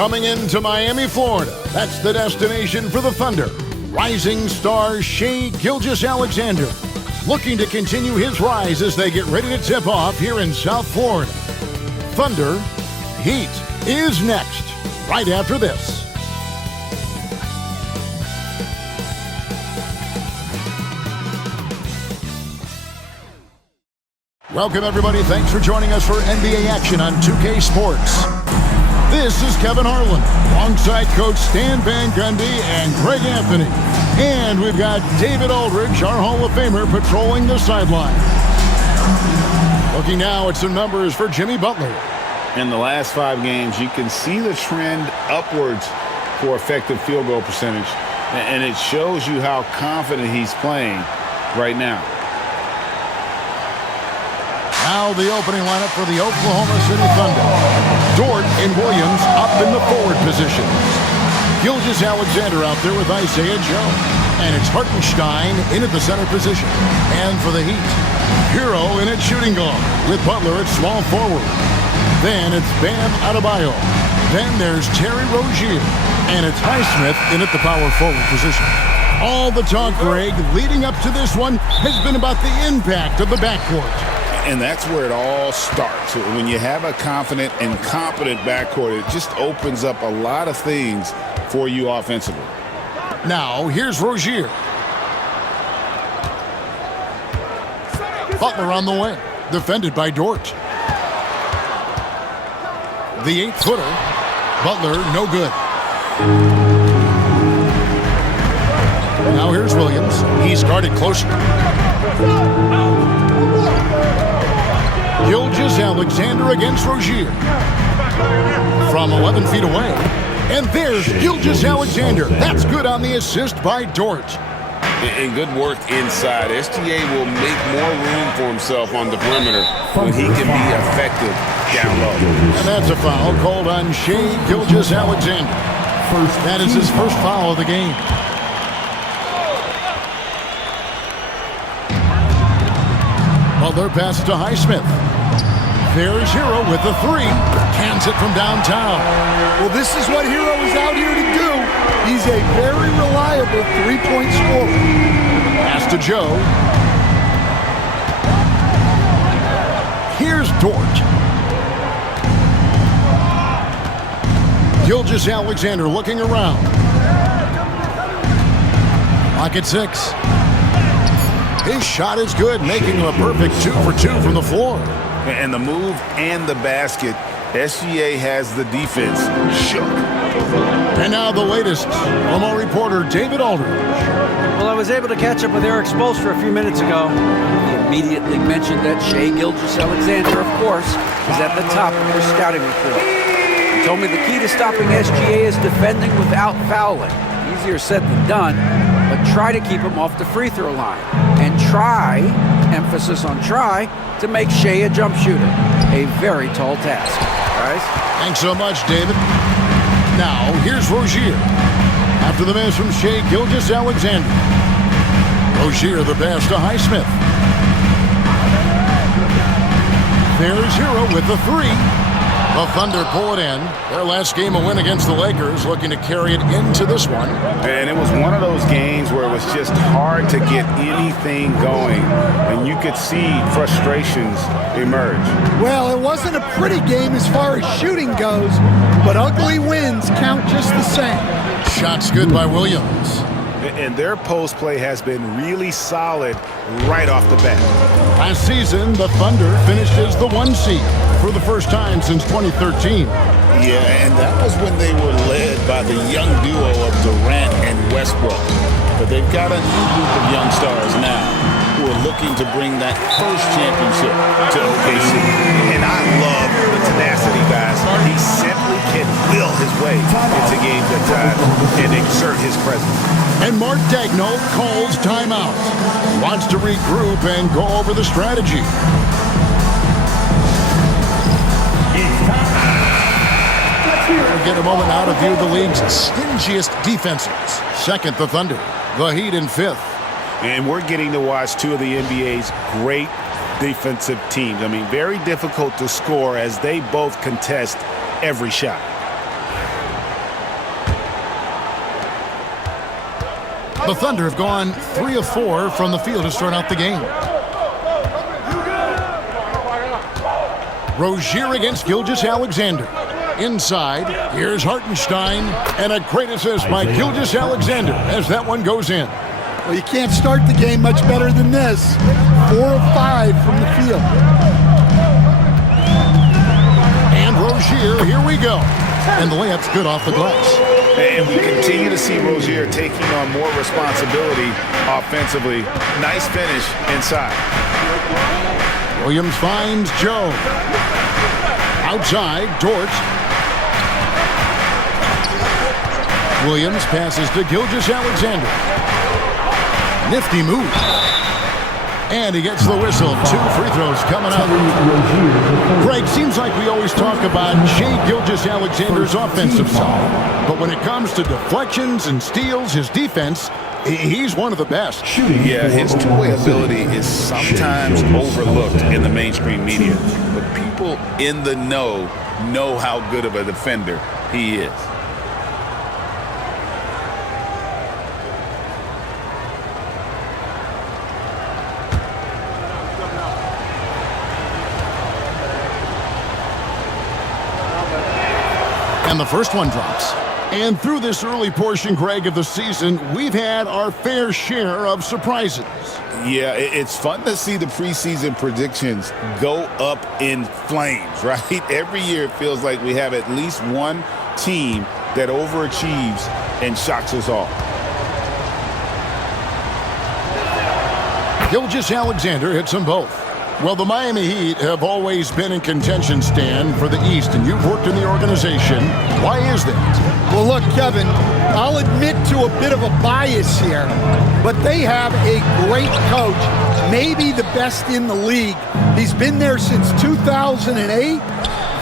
Coming into Miami, Florida, that's the destination for the Thunder. Rising star Shai Gilgeous-Alexander looking to continue his rise as they get ready to tip off here in South Florida. Thunder Heat is next, right after this. Welcome, everybody. Thanks for joining us for NBA action on 2K Sports. This is Kevin Harlan, alongside Coach Stan Van Gundy and Greg Anthony. And we've got David Aldridge, our Hall of Famer, patrolling the sideline. Looking now at some numbers for Jimmy Butler. In the last 5 games, you can see the trend upwards for effective field goal percentage. And it shows you how confident he's playing right now. Now the opening lineup for the Oklahoma City Thunder. Dort and Williams up in the forward positions. Gilgeous-Alexander out there with Isaiah Joe. And it's Hartenstein in at the center position. And for the Heat, Hero in at shooting guard with Butler at small forward. Then it's Bam Adebayo. Then there's Terry Rozier. And it's Highsmith in at the power forward position. All the talk, Greg, leading up to this one has been about the impact of the backcourt. And that's where it all starts. When you have a confident and competent backcourt, it just opens up a lot of things for you offensively. Now, here's Rozier. Butler on the way, defended by Dort. The 8-footer. Butler, no good. Now here's Williams. He's guarded closer. Gilgeous-Alexander against Rozier. From 11 feet away. And there's Gilgeous-Alexander. That's good on the assist by Dort. And good work inside. SGA will make more room for himself on the perimeter when he can be effective down low. And that's a foul called on Shai Gilgeous-Alexander. That is his first foul of the game. Butler passes to Highsmith. There's Hero with the 3. Cans it from downtown. Well, this is what Hero is out here to do. He's a very reliable three-point scorer. Pass to Joe. Here's Dort. Gilgeous-Alexander looking around. Clock at 6. His shot is good, making him a perfect 2 for 2 from the floor. And the move and the basket, SGA has the defense shook. And now the latest from our reporter, David Aldridge. Well, I was able to catch up with Eric Spoelstra a few minutes ago. He immediately mentioned that Shai Gilgeous-Alexander, of course, is at the top of your scouting report. He told me the key to stopping SGA is defending without fouling. Easier said than done, but try to keep him off the free throw line. And try, emphasis on try, to make Shai a jump shooter. A very tall task. Guys? Thanks so much, David. Now, here's Rozier. After the miss from Shai Gilgeous-Alexander. Rozier the pass to Highsmith. There's Hero with the 3. The Thunder pull it in. Their last game a win against the Lakers, looking to carry it into this one. And it was one of those games where it was just hard to get anything going. And you could see frustrations emerge. Well, it wasn't a pretty game as far as shooting goes, but ugly wins count just the same. Shots good by Williams. And their post play has been really solid right off the bat. Last season, the Thunder finished as the 1 seed for the first time since 2013. Yeah, and that was when they were led by the young duo of Durant and Westbrook. But they've got a new group of young stars now who are looking to bring that first championship to OKC. And I love the tenacity, guys. He simply can will his way into games at times and exert his presence. And Mark Daigneault calls timeout. Wants to regroup and go over the strategy. We'll get a moment out of view of the league's stingiest defenses. Second, the Thunder. The Heat in 5th. And we're getting to watch 2 of the NBA's great defensive teams. I mean, very difficult to score as they both contest every shot. The Thunder have gone 3 of 4 from the field to start out the game. Rozier against Gilgeous-Alexander. Inside, here's Hartenstein, and a great assist by Gilgeous-Alexander as that one goes in. Well, you can't start the game much better than this. 4 of 5 from the field. And Rozier, here we go. And the layup's good off the glass. And we continue to see Rozier taking on more responsibility offensively. Nice finish inside. Williams finds Joe. Outside, Dort. Williams passes to Gilgeous-Alexander. Nifty move. And he gets the whistle. 2 free throws coming up. Greg, seems like we always talk about Shai Gilgeous-Alexander's offensive side. But when it comes to deflections and steals, his defense, he's one of the best. Yeah, his two-way ability is sometimes overlooked in the mainstream media. But people in the know how good of a defender he is. And the first one drops. And through this early portion, Greg, of the season, we've had our fair share of surprises. Yeah, it's fun to see the preseason predictions go up in flames, right? Every year it feels like we have at least one team that overachieves and shocks us all. Gilgeous-Alexander hits them both. Well, the Miami Heat have always been in contention, Stan, for the East, and you've worked in the organization. Why is that? Well, look, Kevin, I'll admit to a bit of a bias here, but they have a great coach, maybe the best in the league. He's been there since 2008.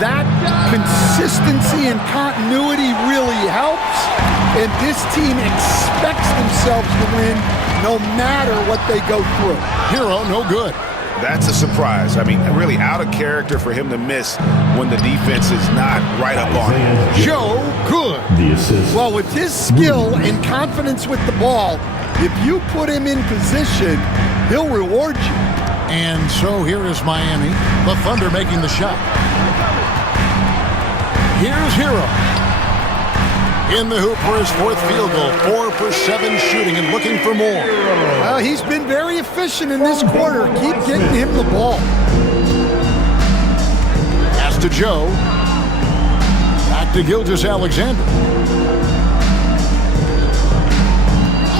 That consistency and continuity really helps, and this team expects themselves to win no matter what they go through. Hero, no good. That's a surprise. I mean, really out of character for him to miss when the defense is not right up on him. Joe, good. The assist. Well, with his skill and confidence with the ball, if you put him in position, he'll reward you. And so here is Miami, the Thunder making the shot. Here's Hero. In the hoop for his 4th field goal. 4 for 7 shooting and looking for more. Well, he's been very efficient in this quarter. Keep getting him the ball. Pass to Joe. Back to Gilgeous-Alexander.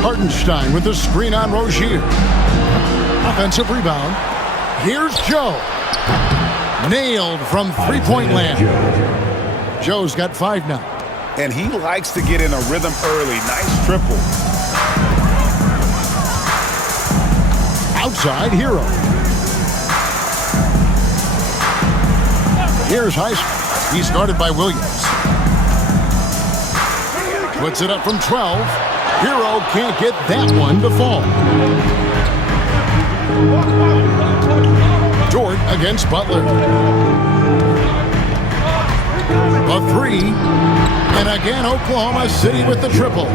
Hartenstein with the screen on Rozier. Offensive rebound. Here's Joe. Nailed from three-point land. Joe's got 5 now. And he likes to get in a rhythm early. Nice triple. Outside, Hero. Here's Heisman. He's guarded by Williams. Puts it up from 12. Hero can't get that one to fall. Dort against Butler. A 3. And again, Oklahoma City with the triple.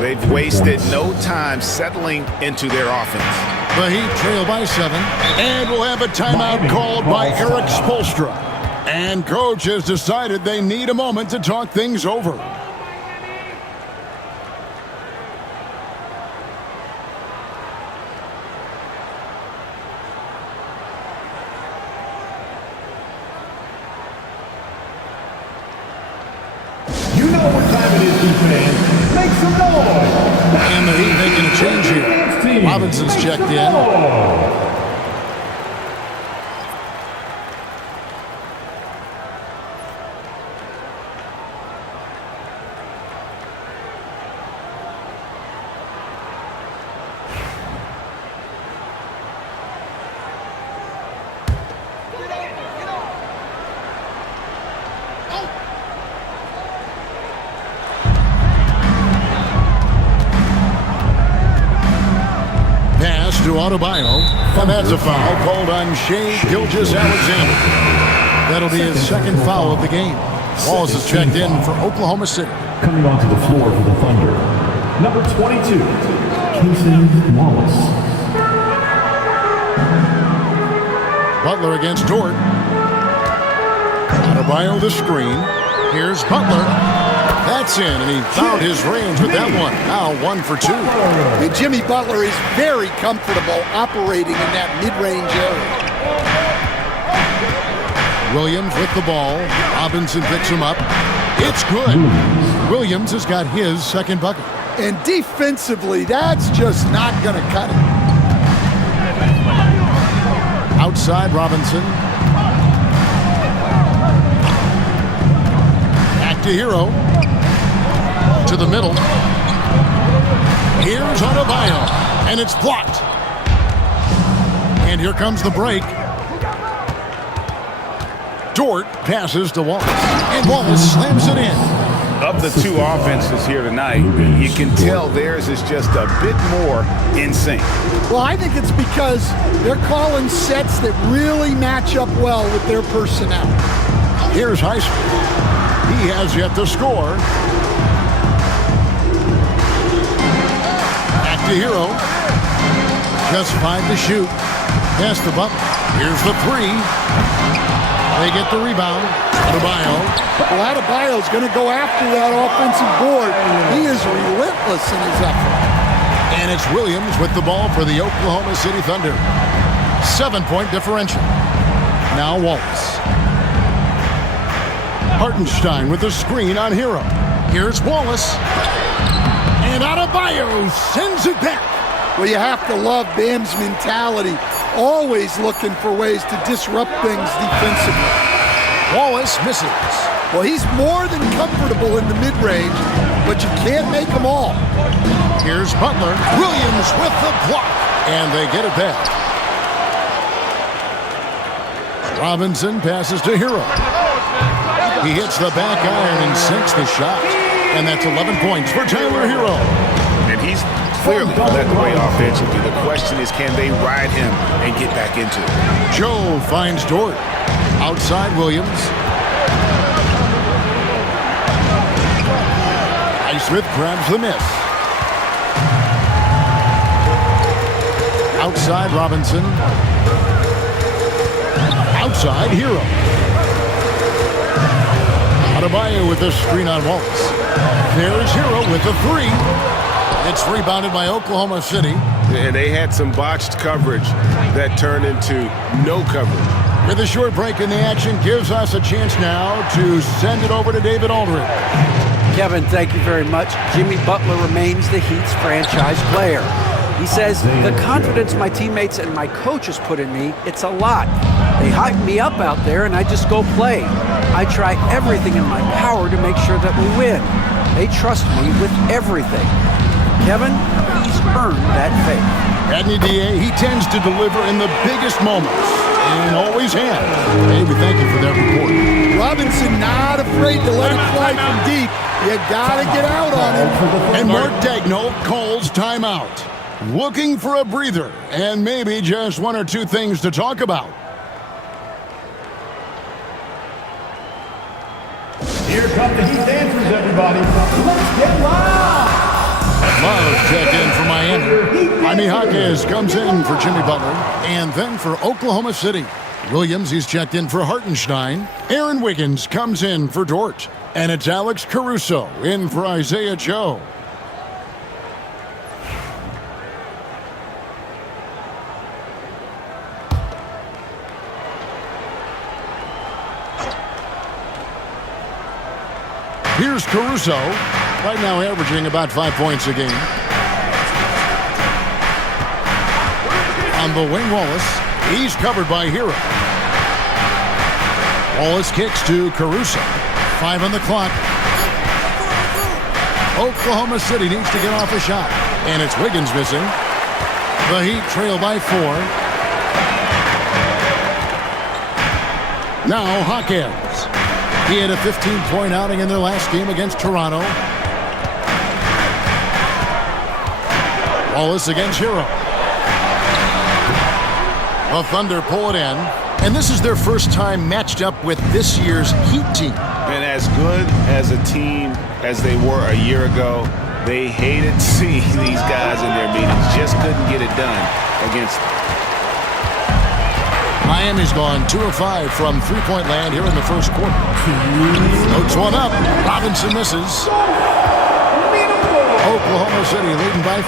They've wasted no time settling into their offense. The Heat trail by 7. And we'll have a timeout called by Eric Spoelstra. And coach has decided they need a moment to talk things over. And the Heat making a change here. Robinson's checked in. To Adebayo, and that's a foul called on Shai Gilgeous-Alexander. That'll be his 2nd foul of the game. Walls is checked in for Oklahoma City. Coming onto the floor for the Thunder, number 22, Butler against Dort. Adebayo the screen. Here's Butler. That's in, and he found his range with that one. Now 1 for 2. And Jimmy Butler is very comfortable operating in that mid-range area. Williams with the ball. Robinson picks him up. It's good. Williams has got his second bucket. And defensively, that's just not going to cut it. Outside Robinson. Back to Hero. To the middle. Here's Adebayo. And it's blocked. And here comes the break. Dort passes to Wallace. And Wallace slams it in. Of the two offenses here tonight, you can tell theirs is just a bit more in sync. Well, I think it's because they're calling sets that really match up well with their personnel. Here's Heisman. He has yet to score. Back to Hero. Just 5 to shoot. Pass to Butler. Here's the 3. They get the rebound. Adebayo. Well, Adebayo's going to go after that offensive board. He is relentless in his effort. And it's Williams with the ball for the Oklahoma City Thunder. 7-point differential. Now Wallace. Hartenstein with the screen on Hero. Here's Wallace. And Adebayo sends it back. Well, you have to love Bam's mentality. Always looking for ways to disrupt things defensively. Wallace misses. Well, he's more than comfortable in the mid-range, but you can't make them all. Here's Butler. Williams with the block. And they get it back. Robinson passes to Hero. He hits the back iron and sinks the shot. And that's 11 points for Tyler Hero. And he's clearly led the way offensively. The question is, can they ride him and get back into it? Joe finds Dort. Outside Williams. Highsmith grabs the miss. Outside Robinson. Outside Hero. Adebayo with the screen on Wallace. There's Hero with the 3. It's rebounded by Oklahoma City. And they had some botched coverage that turned into no coverage. With a short break in the action, gives us a chance now to send it over to David Aldridge. Kevin, thank you very much. Jimmy Butler remains the Heat's franchise player. He says, the confidence my teammates and my coaches put in me, it's a lot. They hype me up out there and I just go play. I try everything in my power to make sure that we win. They trust me with everything. Kevin, he's earned that faith. Adney DA, he tends to deliver in the biggest moments. And always has. Hey, we thank you for that report. Robinson not afraid to let it fly from deep. You got to get out on him. And Mark Daigneault calls timeout. Looking for a breather and maybe just 1 or 2 things to talk about. Here come the Heat dancers, everybody. Let's get loud. Love check in for Miami. Jaime Jaquez comes in for Jimmy Butler. And then for Oklahoma City. Williams, he's checked in for Hartenstein. Aaron Wiggins comes in for Dort. And it's Alex Caruso in for Isaiah Joe. Here's Caruso, right now averaging about 5 points a game. On the wing, Wallace. He's covered by Hero. Wallace kicks to Caruso. 5 on the clock. Oklahoma City needs to get off a shot. And it's Wiggins missing. The Heat trail by 4. Now Jaquez. He had a 15-point outing in their last game against Toronto. Wallace against Hero. The Thunder pull it in. And this is their first time matched up with this year's Heat team. And as good as a team as they were a year ago, They hated seeing these guys in their meetings. Just couldn't get it done against them. Miami's gone 2 of 5 from three-point land here in the first quarter. Floats one up. Robinson misses. Oklahoma City leading by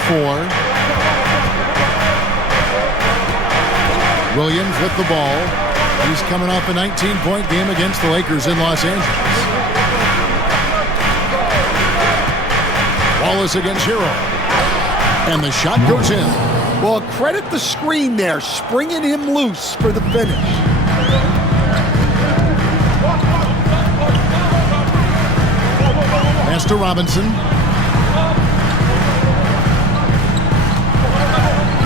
4. Williams with the ball. He's coming off a 19-point game against the Lakers in Los Angeles. Wallace against Hero. And the shot goes in. Well, credit the screen there, springing him loose for the finish. Pass to Robinson.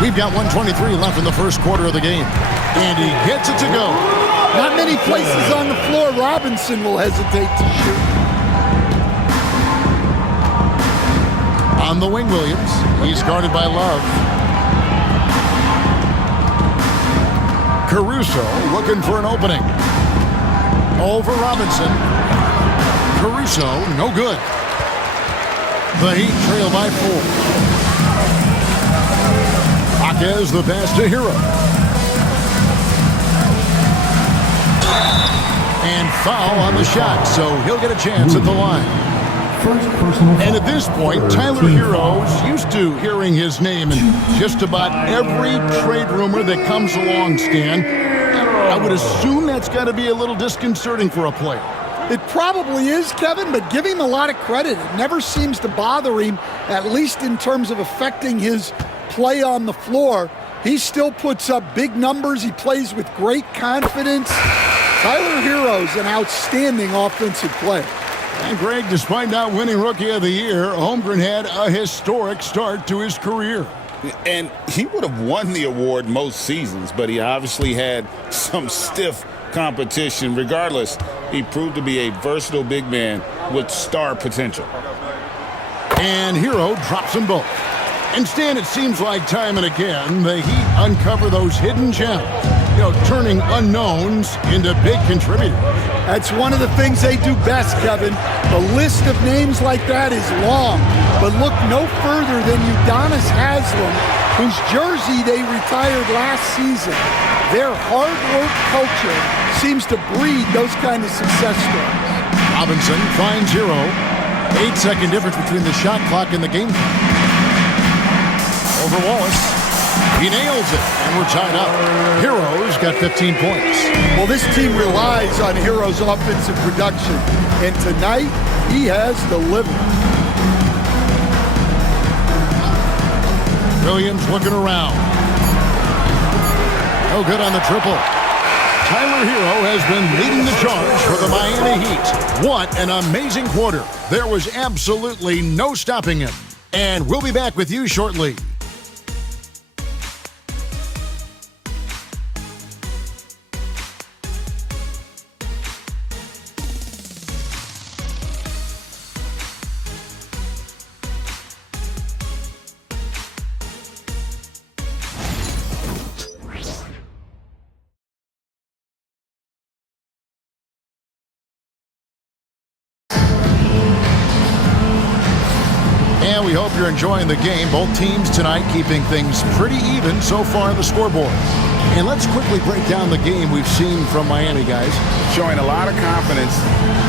We've got 1:23 left in the first quarter of the game. And he gets it to go. Not many places on the floor Robinson will hesitate to shoot. On the wing, Williams. He's guarded by Love. Caruso looking for an opening. Over Robinson. Caruso, no good. The Heat trail by 4. Jaquez the pass to Hero. And foul on the shot, so he'll get a chance at the line. And at this point, Tyler Hero's used to hearing his name in just about every trade rumor that comes along, Stan. I would assume that's got to be a little disconcerting for a player. It probably is, Kevin, but give him a lot of credit. It never seems to bother him, at least in terms of affecting his play on the floor. He still puts up big numbers. He plays with great confidence. Tyler Hero's an outstanding offensive player. And Greg, despite not winning Rookie of the Year, Holmgren had a historic start to his career. And he would have won the award most seasons, but he obviously had some stiff competition. Regardless, he proved to be a versatile big man with star potential. And Hero drops them both. And Stan, it seems like time and again, the Heat uncover those hidden gems, turning unknowns into big contributors. That's one of the things they do best, Kevin. The list of names like that is long, but look no further than Udonis Haslem, whose jersey they retired last season. Their hard work culture seems to breed those kind of success stories. Robinson finds Hero. 8-second difference between the shot clock and the game clock. Over Wallace. He nails it, and we're tied up. Hero's got 15 points. Well, this team relies on Hero's offensive production, and tonight he has delivered. Williams looking around. No good on the triple. Tyler Hero has been leading the charge for the Miami Heat. What an amazing quarter. There was absolutely no stopping him. And we'll be back with you shortly. And we hope you're enjoying the game. Both teams tonight keeping things pretty even so far on the scoreboard. And let's quickly break down the game we've seen from Miami, guys. Showing a lot of confidence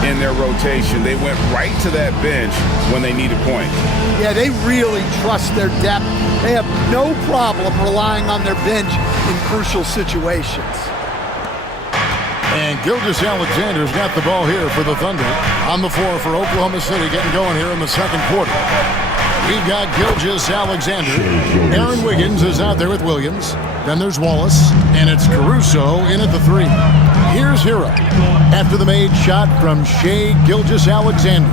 in their rotation. They went right to that bench when they needed points. Yeah, they really trust their depth. They have no problem relying on their bench in crucial situations. And Gilgeous-Alexander's got the ball here for the Thunder. On the floor for Oklahoma City, getting going here in the second quarter. We've got Gilgeous-Alexander. Aaron Wiggins is out there with Williams. Then there's Wallace, and it's Caruso in at the 3. Here's Hero. After the made shot from Shai Gilgeous-Alexander.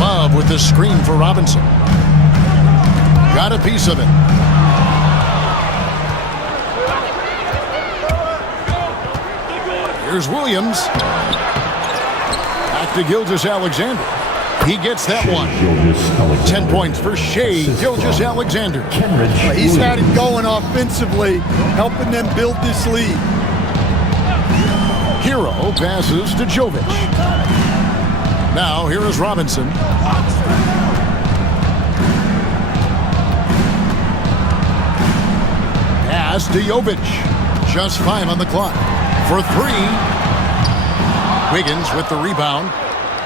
Love with the screen for Robinson. Got a piece of it. Here's Williams. Back to Gilgeous-Alexander. He gets that one. 10 points for Shai Gilgeous-Alexander. He's had it going offensively, helping them build this lead. Hero passes to Jovic. Now here is Robinson. to Jovic. Just 5 on the clock. For 3. Wiggins with the rebound.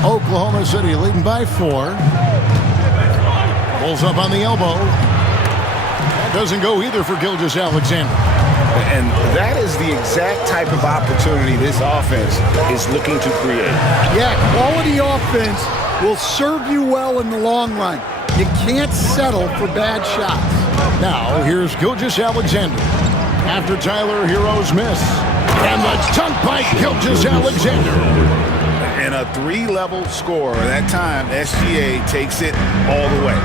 Oklahoma City leading by 4. Pulls up on the elbow. That doesn't go either for Gilgeous-Alexander. And that is the exact type of opportunity this offense is looking to create. Yeah, quality offense will serve you well in the long run. You can't settle for bad shots. Now, here's Gilgeous-Alexander. After Tyler Hero's miss. And the dunk by Gilgeous-Alexander. And a 3-level score. That time, SGA takes it all the way.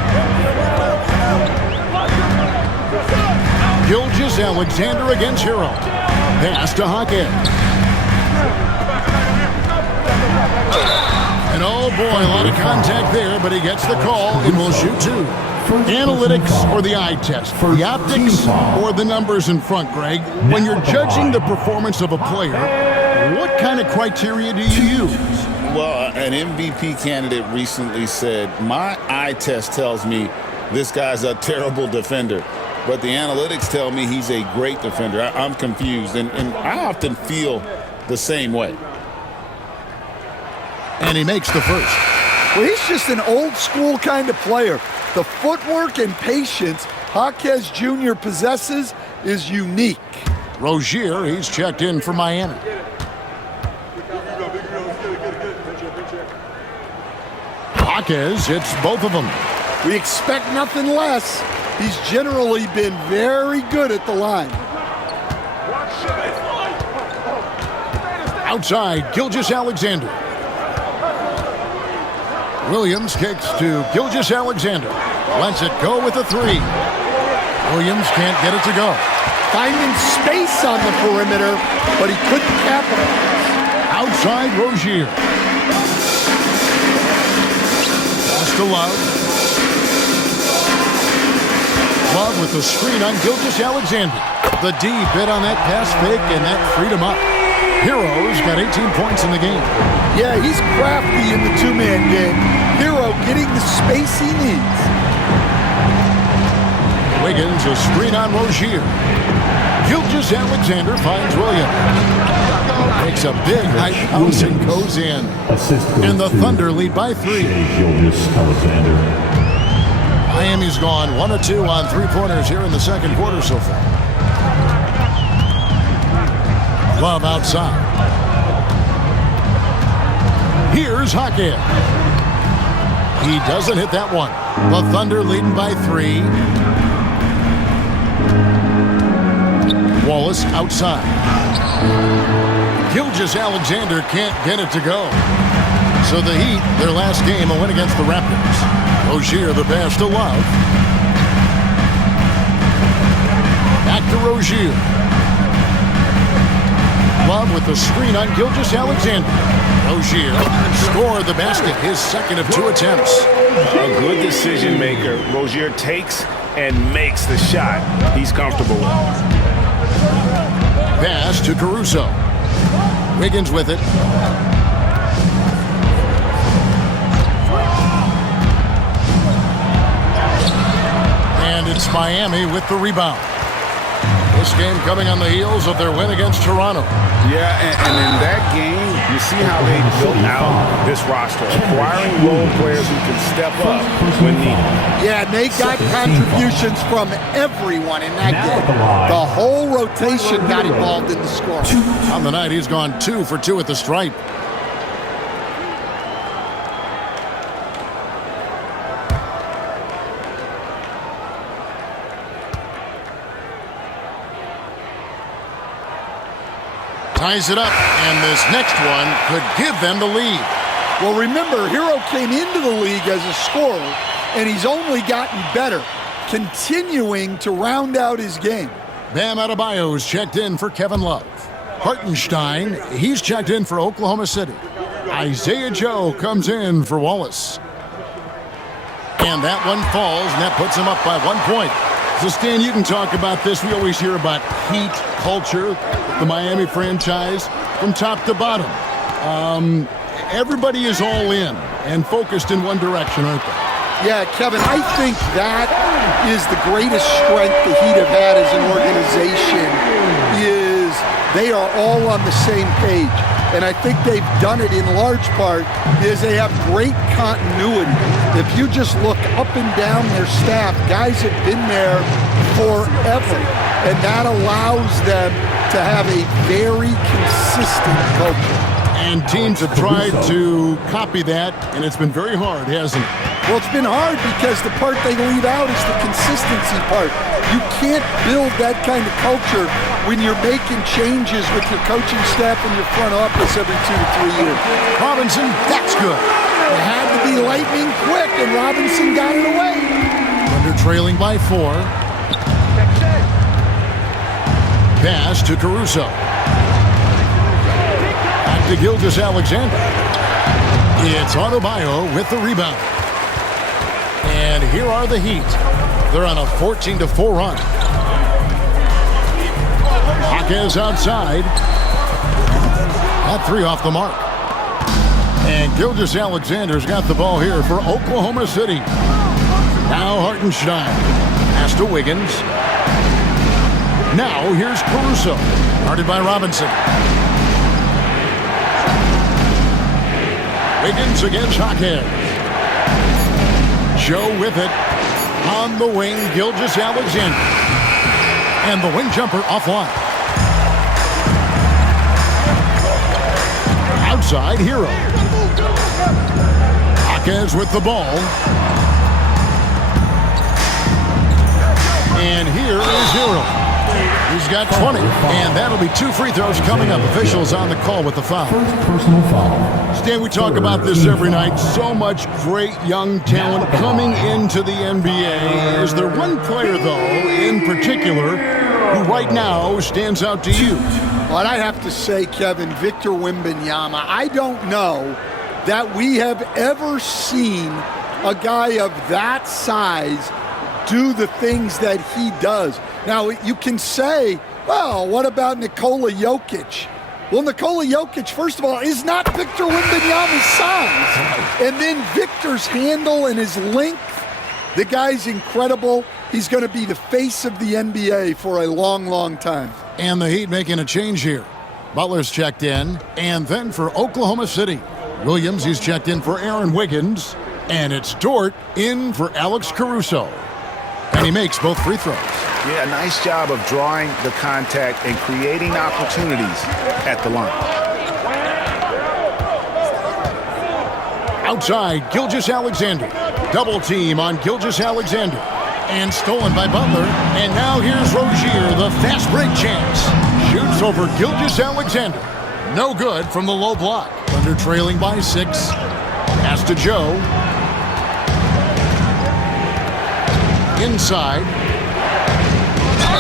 Gilgeous-Alexander against Hero. Pass to Hawkins. And oh boy, a lot of contact there, but he gets the call and will shoot 2. Analytics or the eye test? The optics or the numbers in front, Greg? When you're judging the performance of a player, what kind of criteria do you use? Well, an MVP candidate recently said, my eye test tells me this guy's a terrible defender, but the analytics tell me he's a great defender. I'm confused, and I often feel the same way. And he makes the first. Well, he's just an old-school kind of player. The footwork and patience Hawkins Jr. possesses is unique. Rozier, he's checked in for Miami. Hawkins hits both of them. We expect nothing less. He's generally been very good at the line. Outside, Gilgeous-Alexander. Williams kicks to Gilgeous-Alexander. Lets it go with a 3. Williams can't get it to go. Finding space on the perimeter, but he couldn't capitalize. Outside, Rozier. Pass to Love. Love with the screen on Gilgeous-Alexander. The D bit on that pass fake, and that freed him up. Hero's got 18 points in the game. Yeah, he's crafty in the 2-man game. Hero getting the space he needs. Wiggins, a screen on Rozier. Gilgeous-Alexander finds Williams. Makes a big high bounce and goes in. And the Thunder lead by 3. Miami's gone 1 of 2 on 3-pointers here in the second quarter so far. Love outside. Here's Hawkins. He doesn't hit that one. The Thunder leading by 3. Wallace outside. Gilgeous-Alexander can't get it to go. So the Heat, their last game, a win against the Raptors. Rozier the pass to Love. Back to Rozier. Love with the screen on Gilgeous-Alexander. Rozier scored the basket, his second of 2 attempts. A good decision maker. Rozier takes and makes the shot he's comfortable with. Pass to Caruso. Wiggins with it. And it's Miami with the rebound. This game coming on the heels of their win against Toronto. Yeah, and in that game, you see how they built out this roster, acquiring role players who can step up when needed. Yeah, and they got contributions from everyone in that game. The whole rotation got involved in the score. On the night, he's gone 2 for 2 at the stripe. Ties it up, and this next one could give them the lead. Well, remember, Hero came into the league as a scorer, and he's only gotten better, continuing to round out his game. Bam Adebayo's checked in for Kevin Love. Hartenstein, he's checked in for Oklahoma City. Isaiah Joe comes in for Wallace. And that one falls, and that puts him up by 1 point. So, Stan, you can talk about this. We always hear about Heat culture, the Miami franchise, from top to bottom. Everybody is all in and focused in one direction, aren't they? Yeah, Kevin, I think that is the greatest strength the Heat have had as an organization is they are all on the same page. And I think they've done it in large part is they have great continuity. If you just look up and down their staff, guys have been there forever. And that allows them to have a very consistent culture. And teams have tried to copy that, and it's been very hard, hasn't it? Well, it's been hard because the part they leave out is the consistency part. You can't build that kind of culture when you're making changes with your coaching staff and your front office every 2 to 3 years. Robinson, that's good. It had to be lightning quick, and Robinson got it away. Thunder trailing by 4. Pass to Caruso. Back to Gilgeous-Alexander. It's Adebayo with the rebound. And here are the Heat. They're on a 14-4 run. Hawkins outside. That 3 off the mark. And Gilgeous-Alexander's got the ball here for Oklahoma City. Now Hartenstein. Pass to Wiggins. Now here's Caruso. Guarded by Robinson. Wiggins against Hawkins. Joe with it. On the wing, Gilgeous-Alexander. And the wing jumper offline. Outside, Hero. Hawkins with the ball. And here is Hero. He's got 20, and that'll be 2 free throws coming up. Officials on the call with the foul. First personal foul. Stan, we talk about this every night. So much great young talent coming into the NBA. Is there one player, though, in particular, who right now stands out to you? Well, I have to say, Kevin, Victor Wembanyama. I don't know that we have ever seen a guy of that size do the things that he does. Now, you can say, well, what about Nikola Jokic? Well, Nikola Jokic, first of all, is not Victor Wembanyama's size. And then Victor's handle and his length, the guy's incredible. He's going to be the face of the NBA for a long, long time. And the Heat making a change here. Butler's checked in. And then for Oklahoma City, Williams, he's checked in for Aaron Wiggins. And it's Dort in for Alex Caruso. And he makes both free throws. Yeah, nice job of drawing the contact and creating opportunities at the line. Outside, Gilgeous-Alexander. Double team on Gilgeous-Alexander. And stolen by Butler. And now here's Rozier, the fast break chance. Shoots over Gilgeous-Alexander. No good from the low block. Thunder trailing by 6. Pass to Joe. Inside.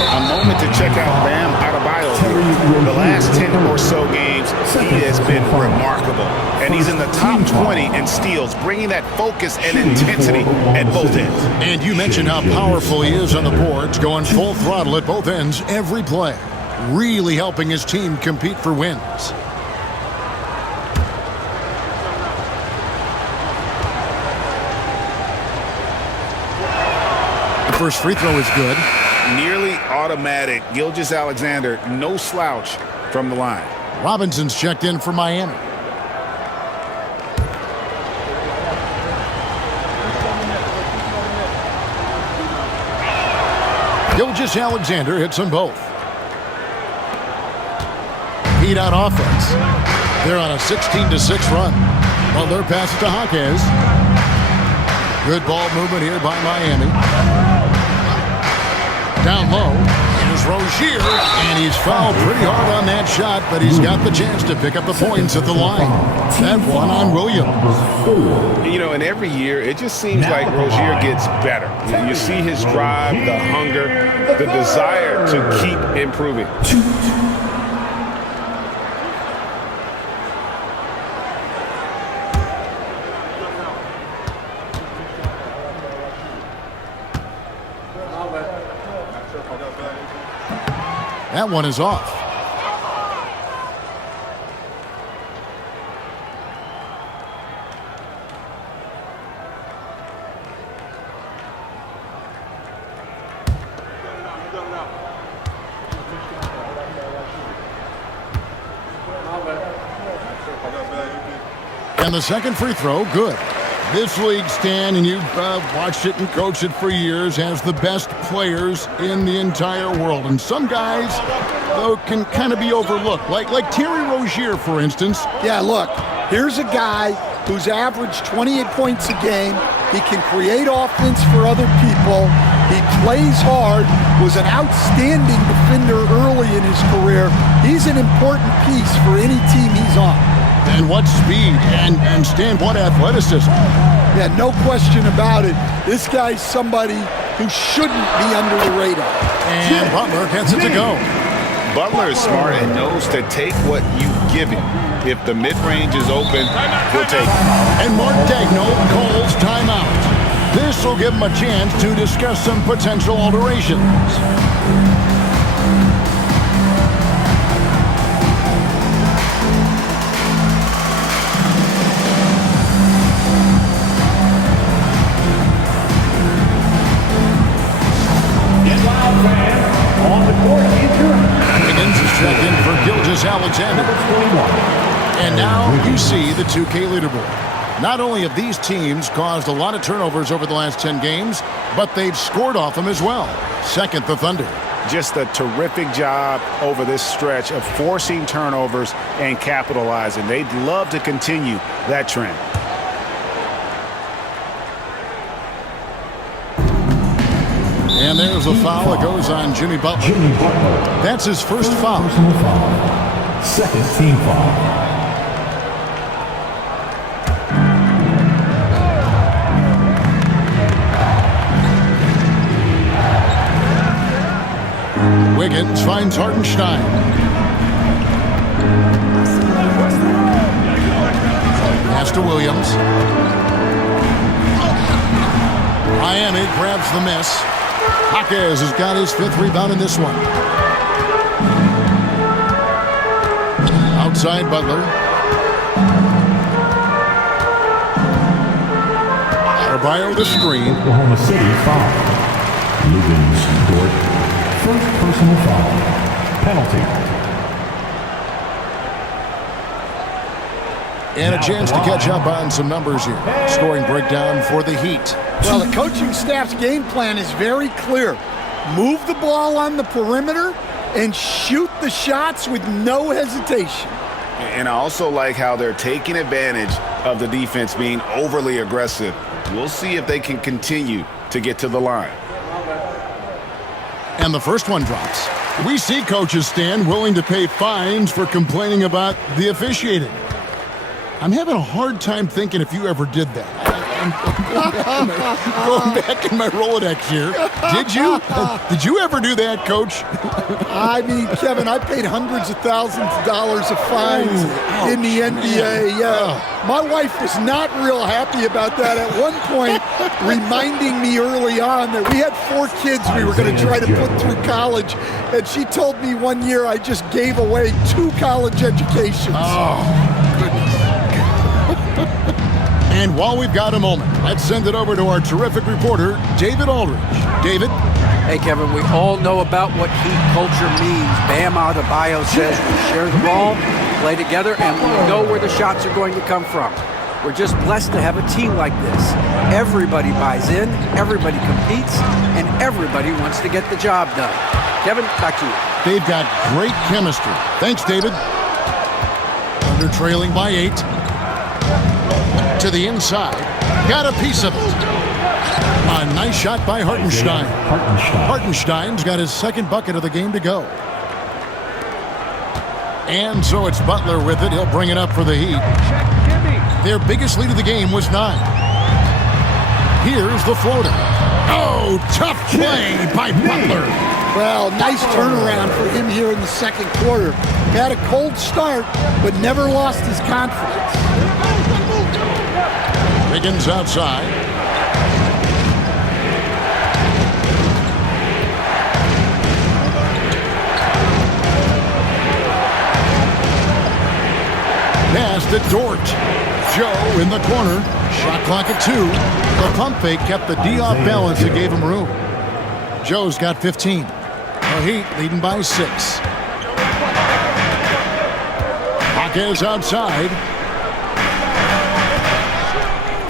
A moment to check out Bam Adebayo. The last 10 or so games, he has been remarkable. And he's in the top 20 in steals, bringing that focus and intensity at both ends. And you mentioned how powerful he is on the boards, going full throttle at both ends every play. Really helping his team compete for wins. First free throw is good. Nearly automatic. Gilgeous-Alexander, no slouch from the line. Robinson's checked in for Miami. Gilgeous-Alexander hits them both. Heat out offense. They're on a 16-6 run. Butler passes to Hawkins. Good ball movement here by Miami. Down low, here's Rozier, and he's fouled pretty hard on that shot, but he's got the chance to pick up the points at the line. That one on Williams. You know, and every year, it just seems like Rozier gets better. You see his drive, the hunger, the desire to keep improving. That one is off. And the second free throw, good. This league, Stan, and you've watched it and coached it for years, has the best players in the entire world. And some guys, though, can kind of be overlooked, like Terry Rozier, for instance. Yeah, look, here's a guy who's averaged 28 points a game. He can create offense for other people. He plays hard, was an outstanding defender early in his career. He's an important piece for any team he's on. And what speed, and Stan, what athleticism. Yeah, no question about it. This guy's somebody who shouldn't be under the radar. And Butler gets it to go. Butler is smart and knows to take what you give him. If the mid-range is open, he'll take it. And Mark Daigneault calls timeout. This will give him a chance to discuss some potential alterations. Wiggins is checked in for Gilgeous-Alexander. And now you see the 2K leaderboard. Not only have these teams caused a lot of turnovers over the last 10 games, but they've scored off them as well. Second, the Thunder. Just a terrific job over this stretch of forcing turnovers and capitalizing. They'd love to continue that trend. And there's a foul that goes on Jimmy Butler. That's his first foul. Second team foul. Wiggins finds Hartenstein. Pass to Williams. Miami grabs the miss. Jaquez has got his fifth rebound in this one. Outside Butler. Adebayo the screen. Oklahoma City foul. Lubin's Dort. First personal foul. Penalty. And a chance to catch up on some numbers here. Scoring breakdown for the Heat. Well, the coaching staff's game plan is very clear. Move the ball on the perimeter and shoot the shots with no hesitation. And I also like how they're taking advantage of the defense being overly aggressive. We'll see if they can continue to get to the line. And the first one drops. We see coaches, Stan, willing to pay fines for complaining about the officiating. I'm having a hard time thinking if you ever did that. I'm going back in my Rolodex here. Did you? Did you ever do that, Coach? I mean, Kevin, I paid hundreds of thousands of dollars of fines in the NBA. Yeah, my wife was not real happy about that at one point, reminding me early on that we had 4 kids we were going to try to put through college, and she told me one year I just gave away 2 college educations. Oh, goodness. And while we've got a moment, let's send it over to our terrific reporter, David Aldridge. David? Hey, Kevin, we all know about what Heat culture means. Bam Adebayo says we share the ball, play together, and we know where the shots are going to come from. We're just blessed to have a team like this. Everybody buys in, everybody competes, and everybody wants to get the job done. Kevin, back to you. They've got great chemistry. Thanks, David. Thunder trailing by 8. To the inside. Got a piece of it. A nice shot by Hartenstein. Hartenstein's got his second bucket of the game to go. And so it's Butler with it. He'll bring it up for the Heat. Their biggest lead of the game was 9. Here's the floater. Oh, tough play by Butler. Well, nice turnaround for him here in the second quarter. Had a cold start, but never lost his confidence. Wiggins outside. Pass to Dort. Joe in the corner. Shot clock at 2. The pump fake kept the D off balance and gave him room. Joe's got 15. The Heat leading by 6. Hawkins outside.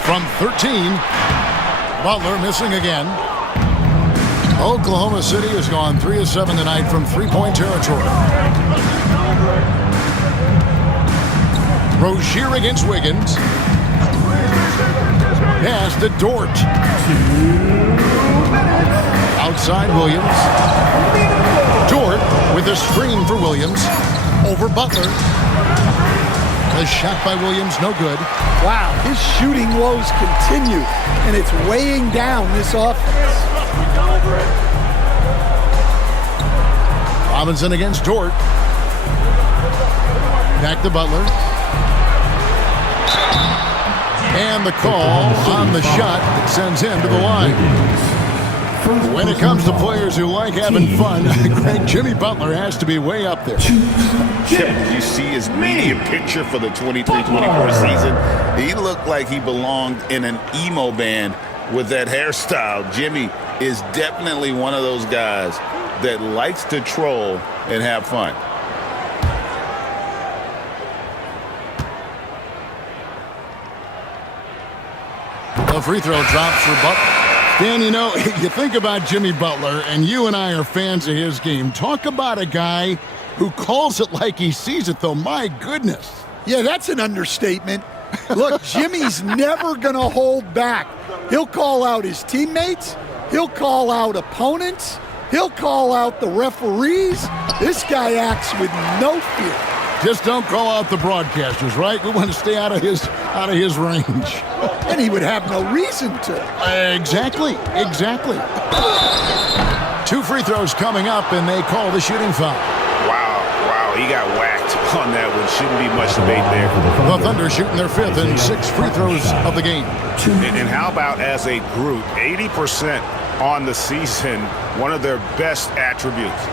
From 13. Butler missing again. Oklahoma City has gone 3 of 7 tonight from three-point territory. Rozier against Wiggins. Pass to Dort. Outside Williams. Dort with a screen for Williams. Over Butler. A shot by Williams, no good. Wow, his shooting woes continue, and it's weighing down this offense. Robinson against Dort. Back to Butler. And the call on the shot that sends him to the line. When it comes to players who like having fun, Greg, Jimmy Butler has to be way up there. Did you see his media picture for the 23-24 season? He looked like he belonged in an emo band with that hairstyle. Jimmy is definitely one of those guys that likes to troll and have fun. The free throw drops for Butler. Dan, you know, you think about Jimmy Butler, and you and I are fans of his game. Talk about a guy who calls it like he sees it, though. My goodness. Yeah, that's an understatement. Look, Jimmy's never going to hold back. He'll call out his teammates. He'll call out opponents. He'll call out the referees. This guy acts with no fear. Just don't call out the broadcasters, right? We want to stay out of his range. And he would have no reason to. Exactly. 2 free throws coming up, and they call the shooting foul. Wow, he got whacked on that one. Shouldn't be much debate there. The Thunder shooting their 5th and 6 free throws of the game. And how about as a group, 80% on the season, one of their best attributes.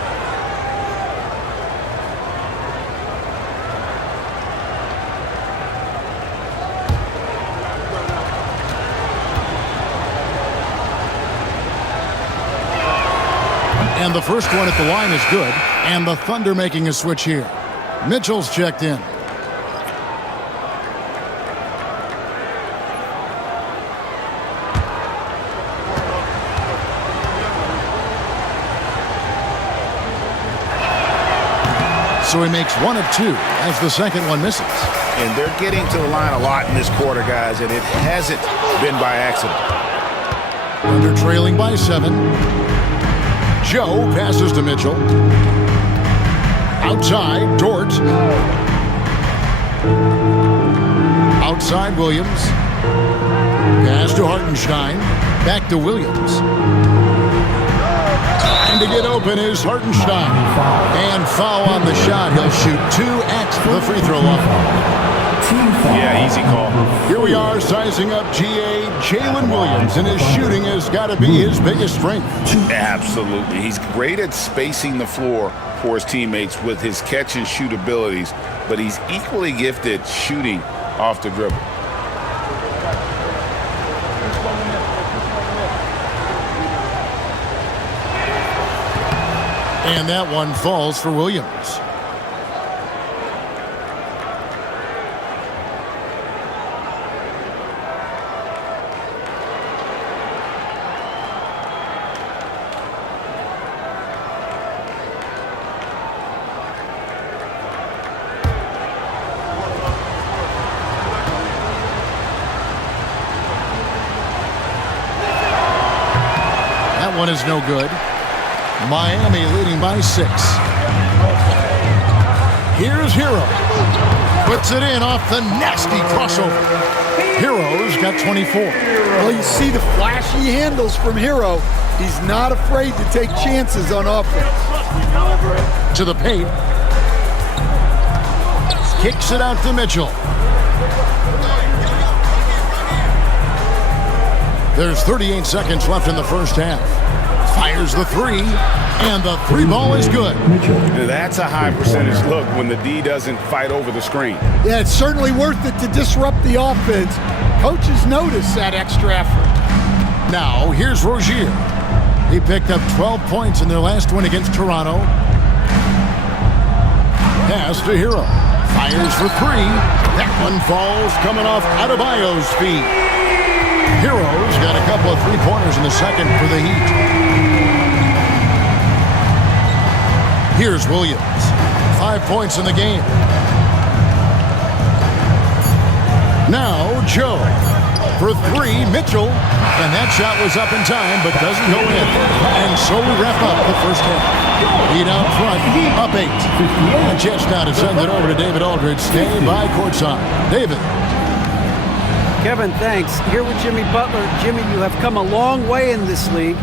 And the first one at the line is good. And the Thunder making a switch here. Mitchell's checked in. So he makes 1 of 2 as the second one misses. And they're getting to the line a lot in this quarter, guys, and it hasn't been by accident. Thunder trailing by 7. Joe passes to Mitchell. Outside, Dort. Outside, Williams. Pass to Hartenstein. Back to Williams. And to get open is Hartenstein. And foul on the shot. He'll shoot 2 at the free throw line. Yeah, easy call. Here we are sizing up GA Jalen Williams, and his shooting has got to be his biggest strength. Absolutely. He's great at spacing the floor for his teammates with his catch and shoot abilities, but he's equally gifted shooting off the dribble. And that one falls for Williams. That one is no good. Miami leading by 6. Here's Hero. Puts it in off the nasty crossover. Hero's got 24. Well, you see the flashy handles from Hero. He's not afraid to take chances on offense. To the paint. Kicks it out to Mitchell. There's 38 seconds left in the first half. Fires the 3, and the 3 ball is good. That's a high percentage look when the D doesn't fight over the screen. Yeah, it's certainly worth it to disrupt the offense. Coaches notice that extra effort. Now, here's Rozier. He picked up 12 points in their last win against Toronto. Pass to Hero. Fires for three. That one falls coming off Adebayo's feet. Hero's got a couple of three-pointers in the second for the Heat. Here's Williams. 5 points in the game. Now Joe. For three, Mitchell. And that shot was up in time, but doesn't go in. And so we wrap up the first half. Heat out front, up 8. A chance now to send it over to David Aldridge. Stay by courtside. David. Kevin, thanks. Here with Jimmy Butler. Jimmy, you have come a long way in this league.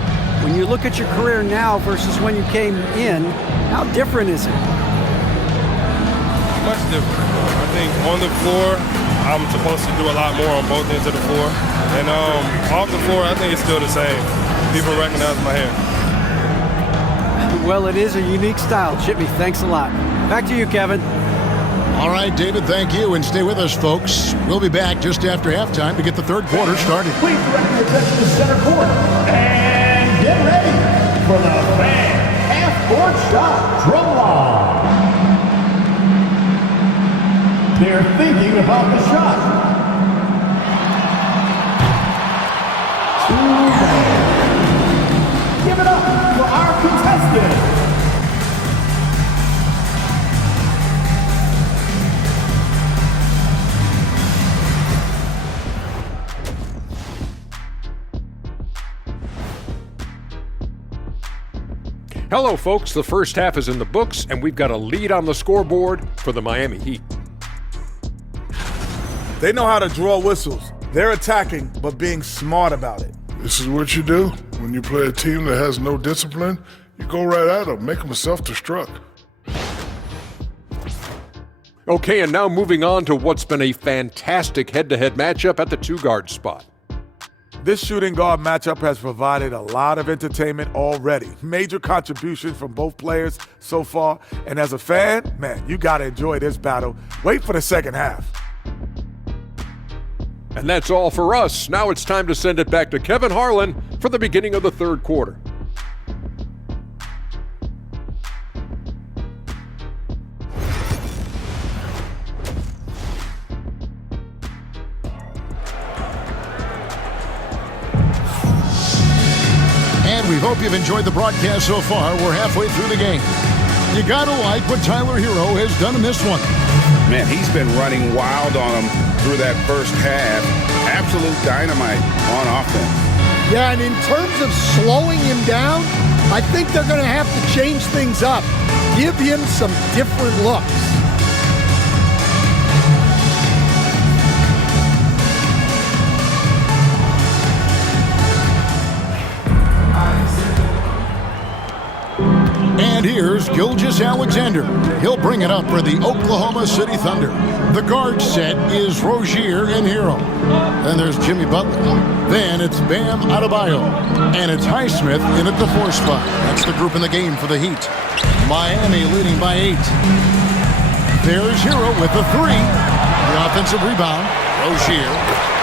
When you look at your career now versus when you came in, how different is it? Much different. I think on the floor, I'm supposed to do a lot more on both ends of the floor. And off the floor, I think it's still the same. People recognize my hair. Well, it is a unique style. Jimmy, thanks a lot. Back to you, Kevin. All right, David, thank you. And stay with us, folks. We'll be back just after halftime to get the third quarter started. Please direct your attention to center court. And get ready for the fan half-court shot drum line. They're thinking about the shot. Give it up for our contestant. Hello, folks. The first half is in the books, and we've got a lead on the scoreboard for the Miami Heat. They know how to draw whistles. They're attacking, but being smart about it. This is what you do when you play a team that has no discipline. You go right at them, make them self-destruct. Okay, and now moving on to what's been a fantastic head-to-head matchup at the two-guard spot. This shooting guard matchup has provided a lot of entertainment already. Major contributions from both players so far. And as a fan, man, you got to enjoy this battle. Wait for the second half. And that's all for us. Now it's time to send it back to Kevin Harlan for the beginning of the third quarter. And we hope you've enjoyed the broadcast so far. We're halfway through the game. You gotta like what Tyler Hero has done in this one. Man, he's been running wild on them through that first half. Absolute dynamite on offense. Yeah, and in terms of slowing him down, I think they're going to have to change things up. Give him some different looks. And here's Gilgeous-Alexander. He'll bring it up for the Oklahoma City Thunder. The guard set is Rozier and Hero. Then there's Jimmy Butler. Then it's Bam Adebayo. And it's Highsmith in at the 4 spot. That's the group in the game for the Heat. Miami leading by 8. There's Hero with the 3. The offensive rebound. Rozier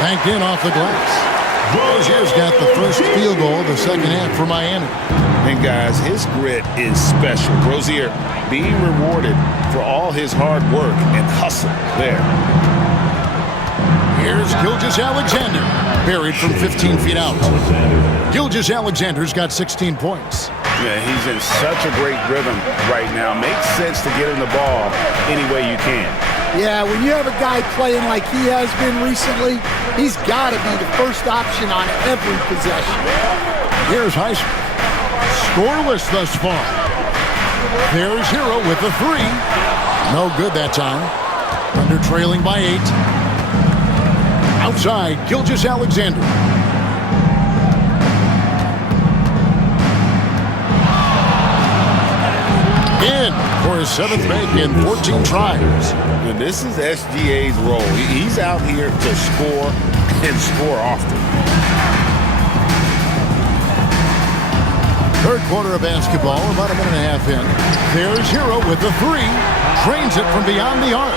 banked in off the glass. Rozier's got the first field goal of the second half for Miami. And guys, his grit is special. Rozier being rewarded for all his hard work and hustle there. Here's Gilgeous-Alexander, buried from 15 feet out. Gilgeous-Alexander's got 16 points. Yeah, he's in such a great rhythm right now. Makes sense to get him the ball any way you can. Yeah, when you have a guy playing like he has been recently, he's got to be the first option on every possession. Here's Highsmith. Scoreless thus far. There's Hero with the 3. No good that time. Thunder trailing by 8. Outside, Gilgeous-Alexander. In for his 7th make in 14 tries. And this is SGA's role. He's out here to score and score often. Third quarter of basketball, about a minute and a half in. There's Hero with the 3. Trains it from beyond the arc.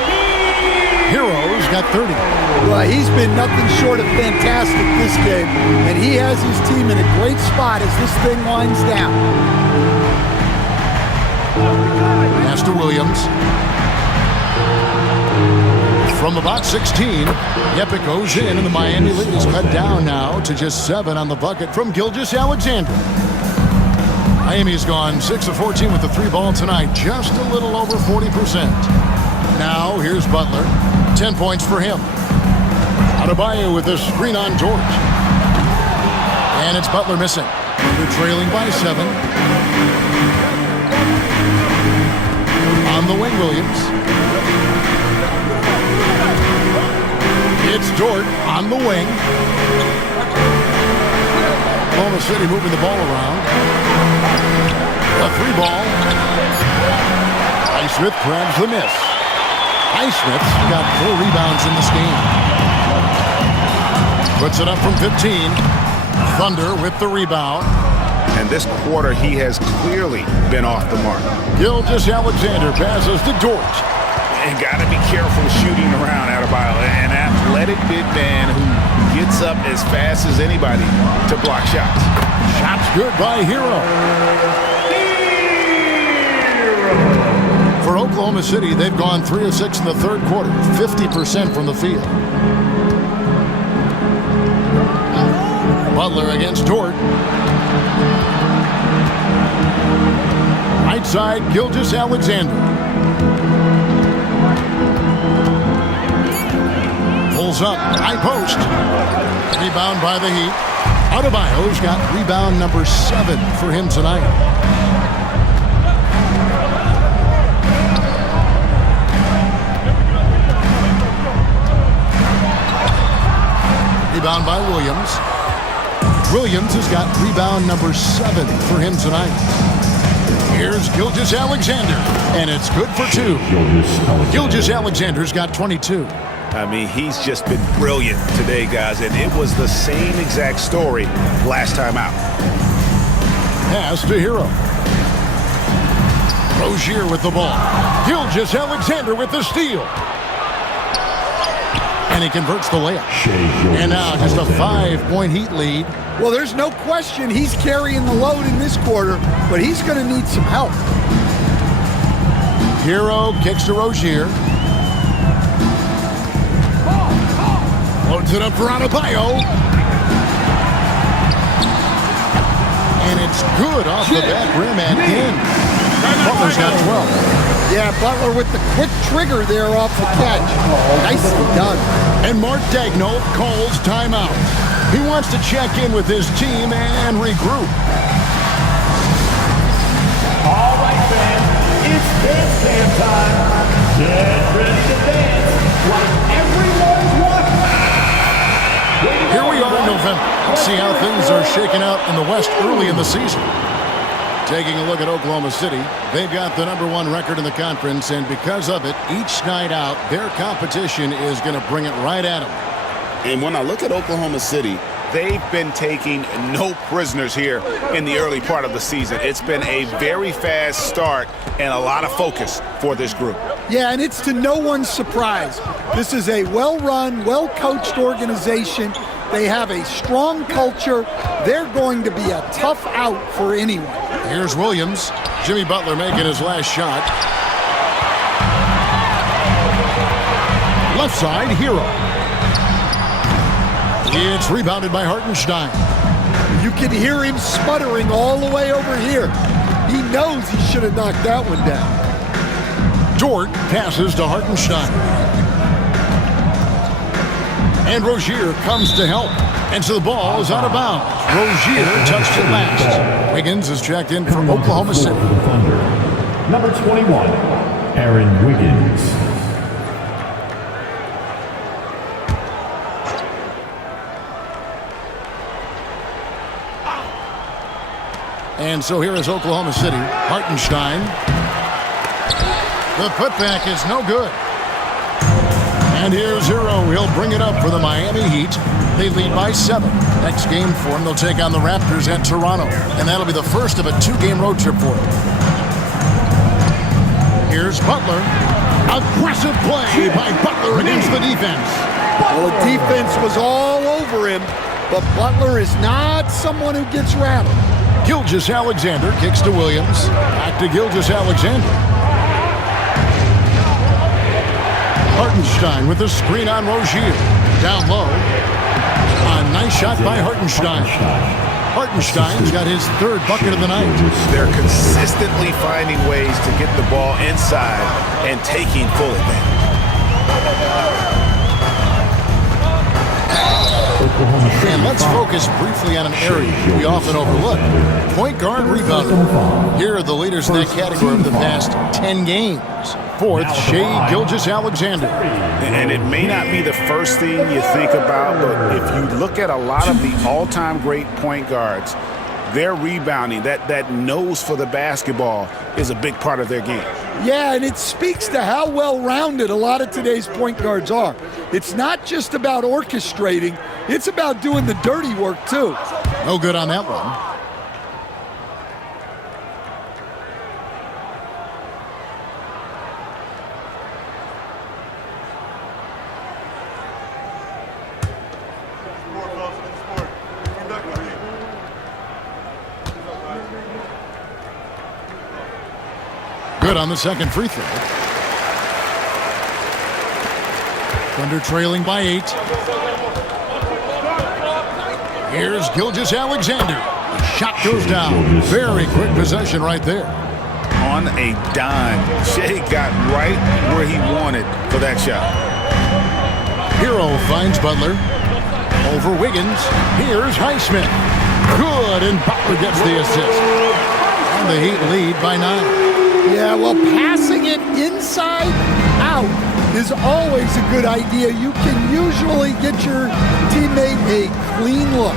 Hero's got 30. Well, he's been nothing short of fantastic this game, and he has his team in a great spot as this thing winds down. Pass to Williams. From about 16, yep, it goes in, and the Miami lead is cut down now to just 7 on the bucket from Gilgeous-Alexander. Miami's gone 6 of 14 with the 3-ball tonight, just a little over 40%. Now, here's Butler. 10 points for him. Adebayo with a screen on George. And it's Butler missing. They're trailing by 7. On the wing, Williams. It's Dort on the wing. Oklahoma City moving the ball around. A 3-ball. Highsmith grabs the miss. Highsmith's got 4 rebounds in this game. Puts it up from 15. Thunder with the rebound. And this quarter, he has clearly been off the mark. Gilgeous-Alexander passes to Dort. And got to be careful shooting around Adebayo. An athletic big man who gets up as fast as anybody to block shots. Shots good by Hero. For Oklahoma City, they've gone 3 of 6 in the third quarter, 50% from the field. Butler against Dort. Right side, Gilgeous-Alexander. Pulls up, high post. Rebound by the Heat. Adebayo's got rebound number 7 for him tonight. Rebound by Williams. Williams has got rebound number 7 for him tonight. Here's Gilgeous-Alexander, and it's good for 2. Gilgeous-Alexander's got 22. I mean, he's just been brilliant today, guys, and it was the same exact story last time out. Pass to Hero. Rozier with the ball. Gilgeous-Alexander with the steal. And he converts the layup. And now just a 5-point Heat lead. Well, there's no question he's carrying the load in this quarter, but he's going to need some help. Hero kicks to Rozier. Loads it up for Adebayo. And it's good off the back rim and in. Butler's got 12. Yeah, Butler with the quick trigger there off the catch. Nicely done. And Mark Daigneault calls timeout. He wants to check in with his team and regroup. All right, fans, it's dance time. Get ready to dance like everyone's watching. Here we are in November. Let's see how things are shaking out in the West early in the season. Taking a look at Oklahoma City, they've got the number 1 record in the conference, and because of it, each night out, their competition is going to bring it right at them. And when I look at Oklahoma City, they've been taking no prisoners here in the early part of the season. It's been a very fast start and a lot of focus for this group. Yeah, and it's to no one's surprise. This is a well-run, well-coached organization. They have a strong culture. They're going to be a tough out for anyone. Here's Williams. Jimmy Butler making his last shot. Left side, Hero. It's rebounded by Hartenstein. You can hear him sputtering all the way over here. He knows he should have knocked that one down. Dort passes to Hartenstein. And Rozier comes to help. And so the ball is out of bounds. Rozier touched it last. Wiggins is checked in for Oklahoma City. Number 21, Aaron Wiggins. And so here is Oklahoma City. Hartenstein. The putback is no good. And here's Hero. He'll bring it up for the Miami Heat. They lead by 7. Next game for them, they'll take on the Raptors at Toronto. And that'll be the first of a 2-game road trip for them. Here's Butler. Aggressive play by Butler against the defense. Well, the defense was all over him, but Butler is not someone who gets rattled. Gilgeous-Alexander kicks to Williams. Back to Gilgeous-Alexander. Hartenstein with the screen on Rozier. Down low. A nice shot by Hartenstein. Hartenstein's got his third bucket of the night. They're consistently finding ways to get the ball inside and taking full advantage. And let's focus briefly on an area we often overlook. Point guard rebounder. Here are the leaders in that category of the past 10 games. Fourth, Shai Gilgeous-Alexander. And it may not be the first thing you think about, but if you look at a lot of the all-time great point guards, their rebounding, that nose for the basketball is a big part of their game. Yeah, and it speaks to how well-rounded a lot of today's point guards are. It's not just about orchestrating, it's about doing the dirty work, too. No good on that one. Good on the second free throw. Thunder trailing by 8. Here's Gilgeous-Alexander. The shot goes down. Very quick possession right there. On a dime, Shai got right where he wanted for that shot. Hero finds Butler. Over Wiggins. Here's Highsmith. Good, and Butler gets the assist. And the Heat lead by 9. Yeah, well, passing it inside out is always a good idea. You can usually get your teammate a clean look.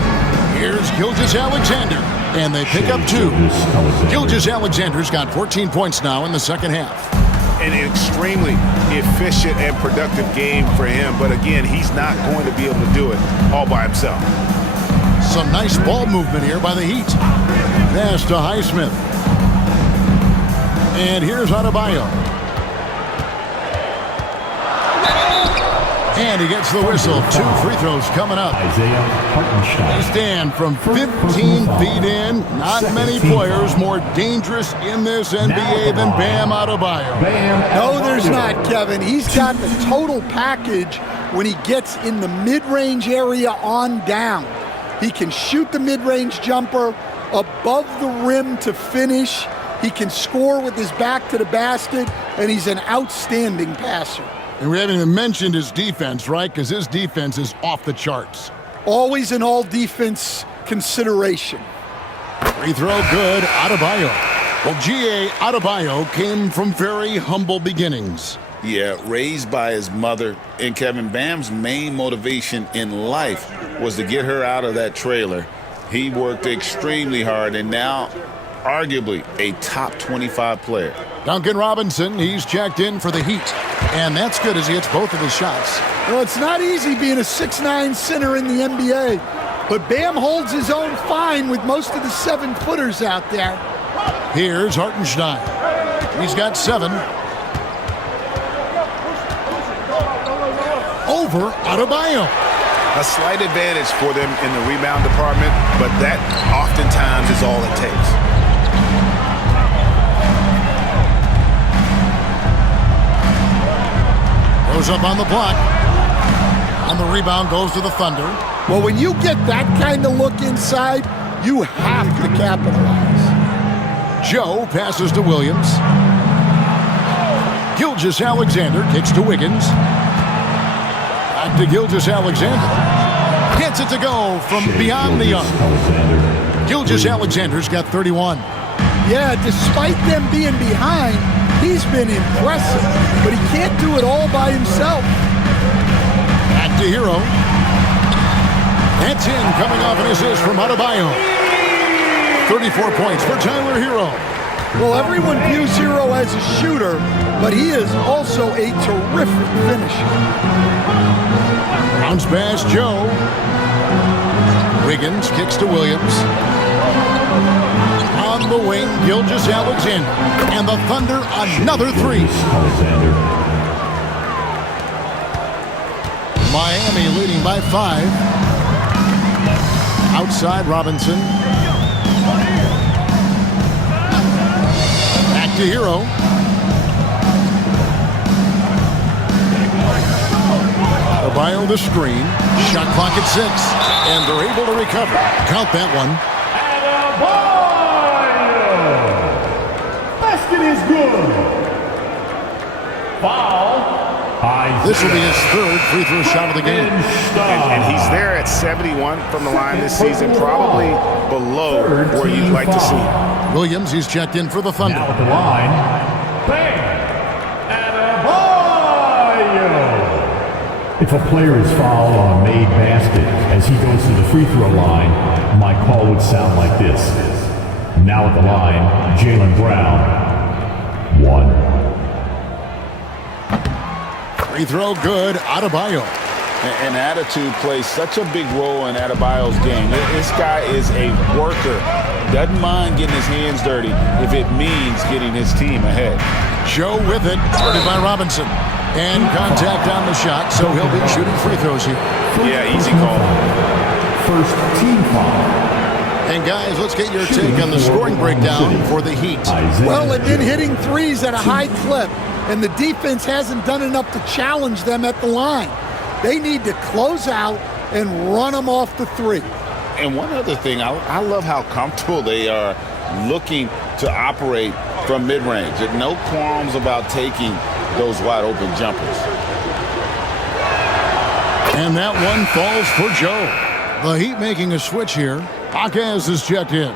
Here's Gilgeous-Alexander, and they pick up 2. Gilgeous-Alexander's got 14 points now in the second half. An extremely efficient and productive game for him, but again, he's not going to be able to do it all by himself. Some nice ball movement here by the Heat. Pass to Highsmith. And here's Adebayo. And he gets the whistle. 2 free throws coming up. They stand from 15 feet in. Not many players more dangerous in this NBA than Bam Adebayo. No, there's not, Kevin. He's got the total package when he gets in the mid-range area on down. He can shoot the mid-range jumper above the rim to finish. He can score with his back to the basket, and he's an outstanding passer. And we haven't even mentioned his defense, right? Because his defense is off the charts. Always an all-defense consideration. Free throw good, Adebayo. Well, G.A. Adebayo came from very humble beginnings. Yeah, raised by his mother. And Kevin, Bam's main motivation in life was to get her out of that trailer. He worked extremely hard, and now arguably a top 25 player. Duncan Robinson, he's checked in for the Heat. And that's good as he hits both of his shots. Well, it's not easy being a 6'9" center in the NBA. But Bam holds his own fine with most of the 7-footers out there. Here's Hartenstein. He's got 7. Over Adebayo. A slight advantage for them in the rebound department, but that oftentimes is all it takes. Goes up on the block. And the rebound goes to the Thunder. Well, when you get that kind of look inside, you have to capitalize. Joe passes to Williams. Gilgeous-Alexander kicks to Wiggins. Back to Gilgeous-Alexander. Gets it to go from beyond the arc. Gilgeous-Alexander's got 31. Yeah, despite them being behind, he's been impressive, but he can't do it all by himself. Back to Hero. That's in, coming off an assist from Adebayo. 34 points for Tyler Hero. Well, everyone views Hero as a shooter, but he is also a terrific finisher. Bounce pass, Joe. Wiggins kicks to Williams. On the wing, Gilgeous-Alexander. And the Thunder, another three. Miami leading by 5. Outside, Robinson. Back to Hero. Adebayo the screen. Shot clock at 6. And they're able to recover. Count that one. Basket is good. Foul. This will be his 3rd free throw shot of the game. And he's there at 71 from the line this season, probably below where you'd like to see him. Williams, he's checked in for the Thunder. Now at the line, bang! Adebayo! If a player is fouled on a made basket as he goes to the free throw line, my call would sound like this. Now at the line, Jaylen Brown. 1. Free throw good, Adebayo. And attitude plays such a big role in Adebayo's game. This guy is a worker. Doesn't mind getting his hands dirty if it means getting his team ahead. Joe with it, guarded by Robinson. And contact on the shot, so he'll be shooting free throws here. Yeah, easy call. First team foul. And guys, let's get your take on the scoring breakdown for the Heat. Well, they've been hitting threes at a high clip, and the defense hasn't done enough to challenge them at the line. They need to close out and run them off the 3. And one other thing, I love how comfortable they are looking to operate from mid-range. There's no qualms about taking those wide-open jumpers. And that one falls for Joe. The Heat making a switch here. Hawkins is checked in.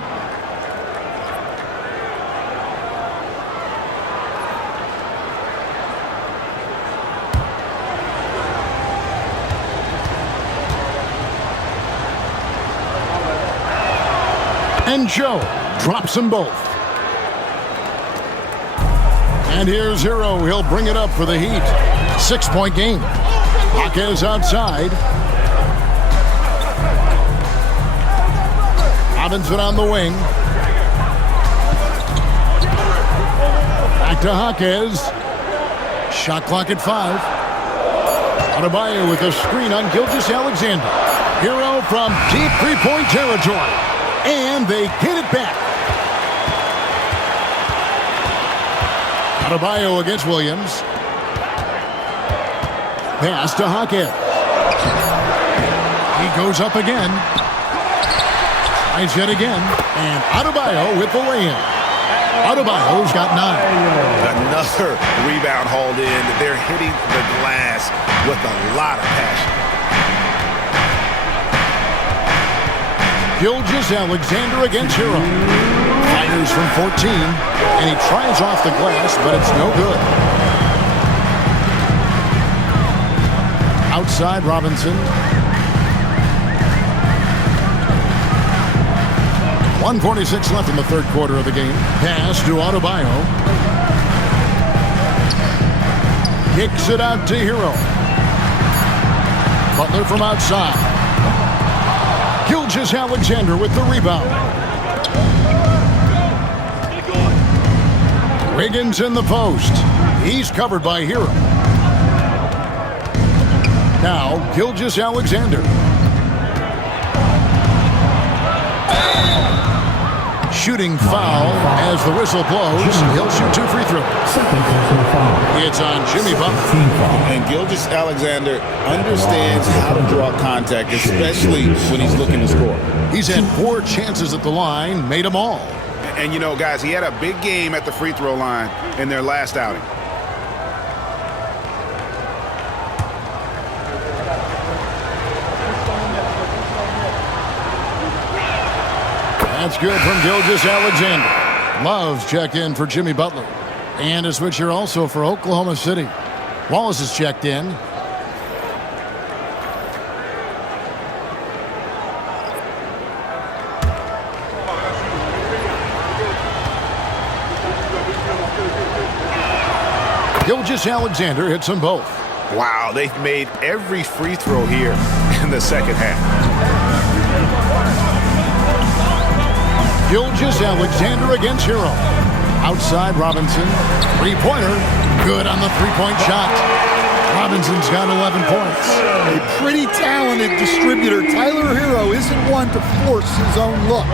And Joe drops them both. And here's Hero. He'll bring it up for the Heat. 6-point game. Hawkins outside. Robinson on the wing. Back to Hawkins. Shot clock at 5. Adebayo with a screen on Gilgeous-Alexander. Hero from deep three-point territory. And they get it back. Adebayo against Williams. Pass to Hawkins. He goes up again. Tries yet again. And Adebayo with the lay-in. Adebayo's got 9. Another rebound hauled in. They're hitting the glass with a lot of passion. Gilgeous-Alexander against Hero. Fires from 14. And he tries off the glass, but it's no good. Outside, Robinson. 1:46 left in the 3rd quarter of the game. Pass to Adebayo. Kicks it out to Hero. Butler from outside. Gilgeous-Alexander with the rebound. Wiggins in the post. He's covered by Hero. Now, Gilgeous-Alexander. Shooting foul as the whistle blows. He'll shoot 2 free throws. It's on Jimmy Butler. And Gilgeous-Alexander understands how to draw contact, especially when he's looking to score. He's had 4 chances at the line, made them all. And you know, guys, he had a big game at the free throw line in their last outing. That's good from Gilgeous-Alexander. Love's checked in for Jimmy Butler. And a switch here also for Oklahoma City. Wallace is checked in. Gilgeous-Alexander hits them both. Wow, they've made every free throw here in the second half. Gilgeous Alexander against Hero. Outside Robinson. Three-pointer. Good on the three-point shot. Robinson's got 11 points. A pretty talented distributor. Tyler Hero isn't one to force his own look.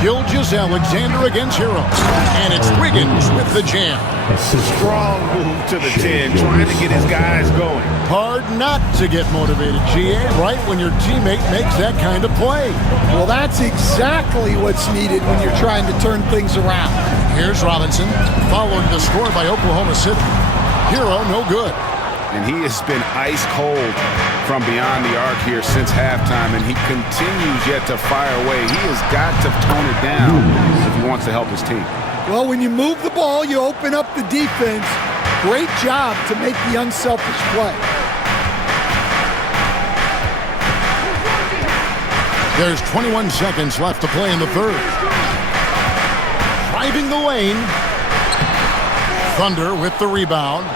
Gilgeous Alexander against Hero. And it's Wiggins with the jam. Strong move to the 10, trying to get his guys going. Hard not to get motivated, GA, right when your teammate makes that kind of play. Well, that's exactly what's needed when you're trying to turn things around. Here's Robinson, following the score by Oklahoma City. Hero, no good. And he has been ice cold from beyond the arc here since halftime, and he continues yet to fire away. He has got to tone it down if he wants to help his team. Well, when you move the ball, you open up the defense. Great job to make the unselfish play. There's 21 seconds left to play in the third. Driving the lane. Thunder with the rebound.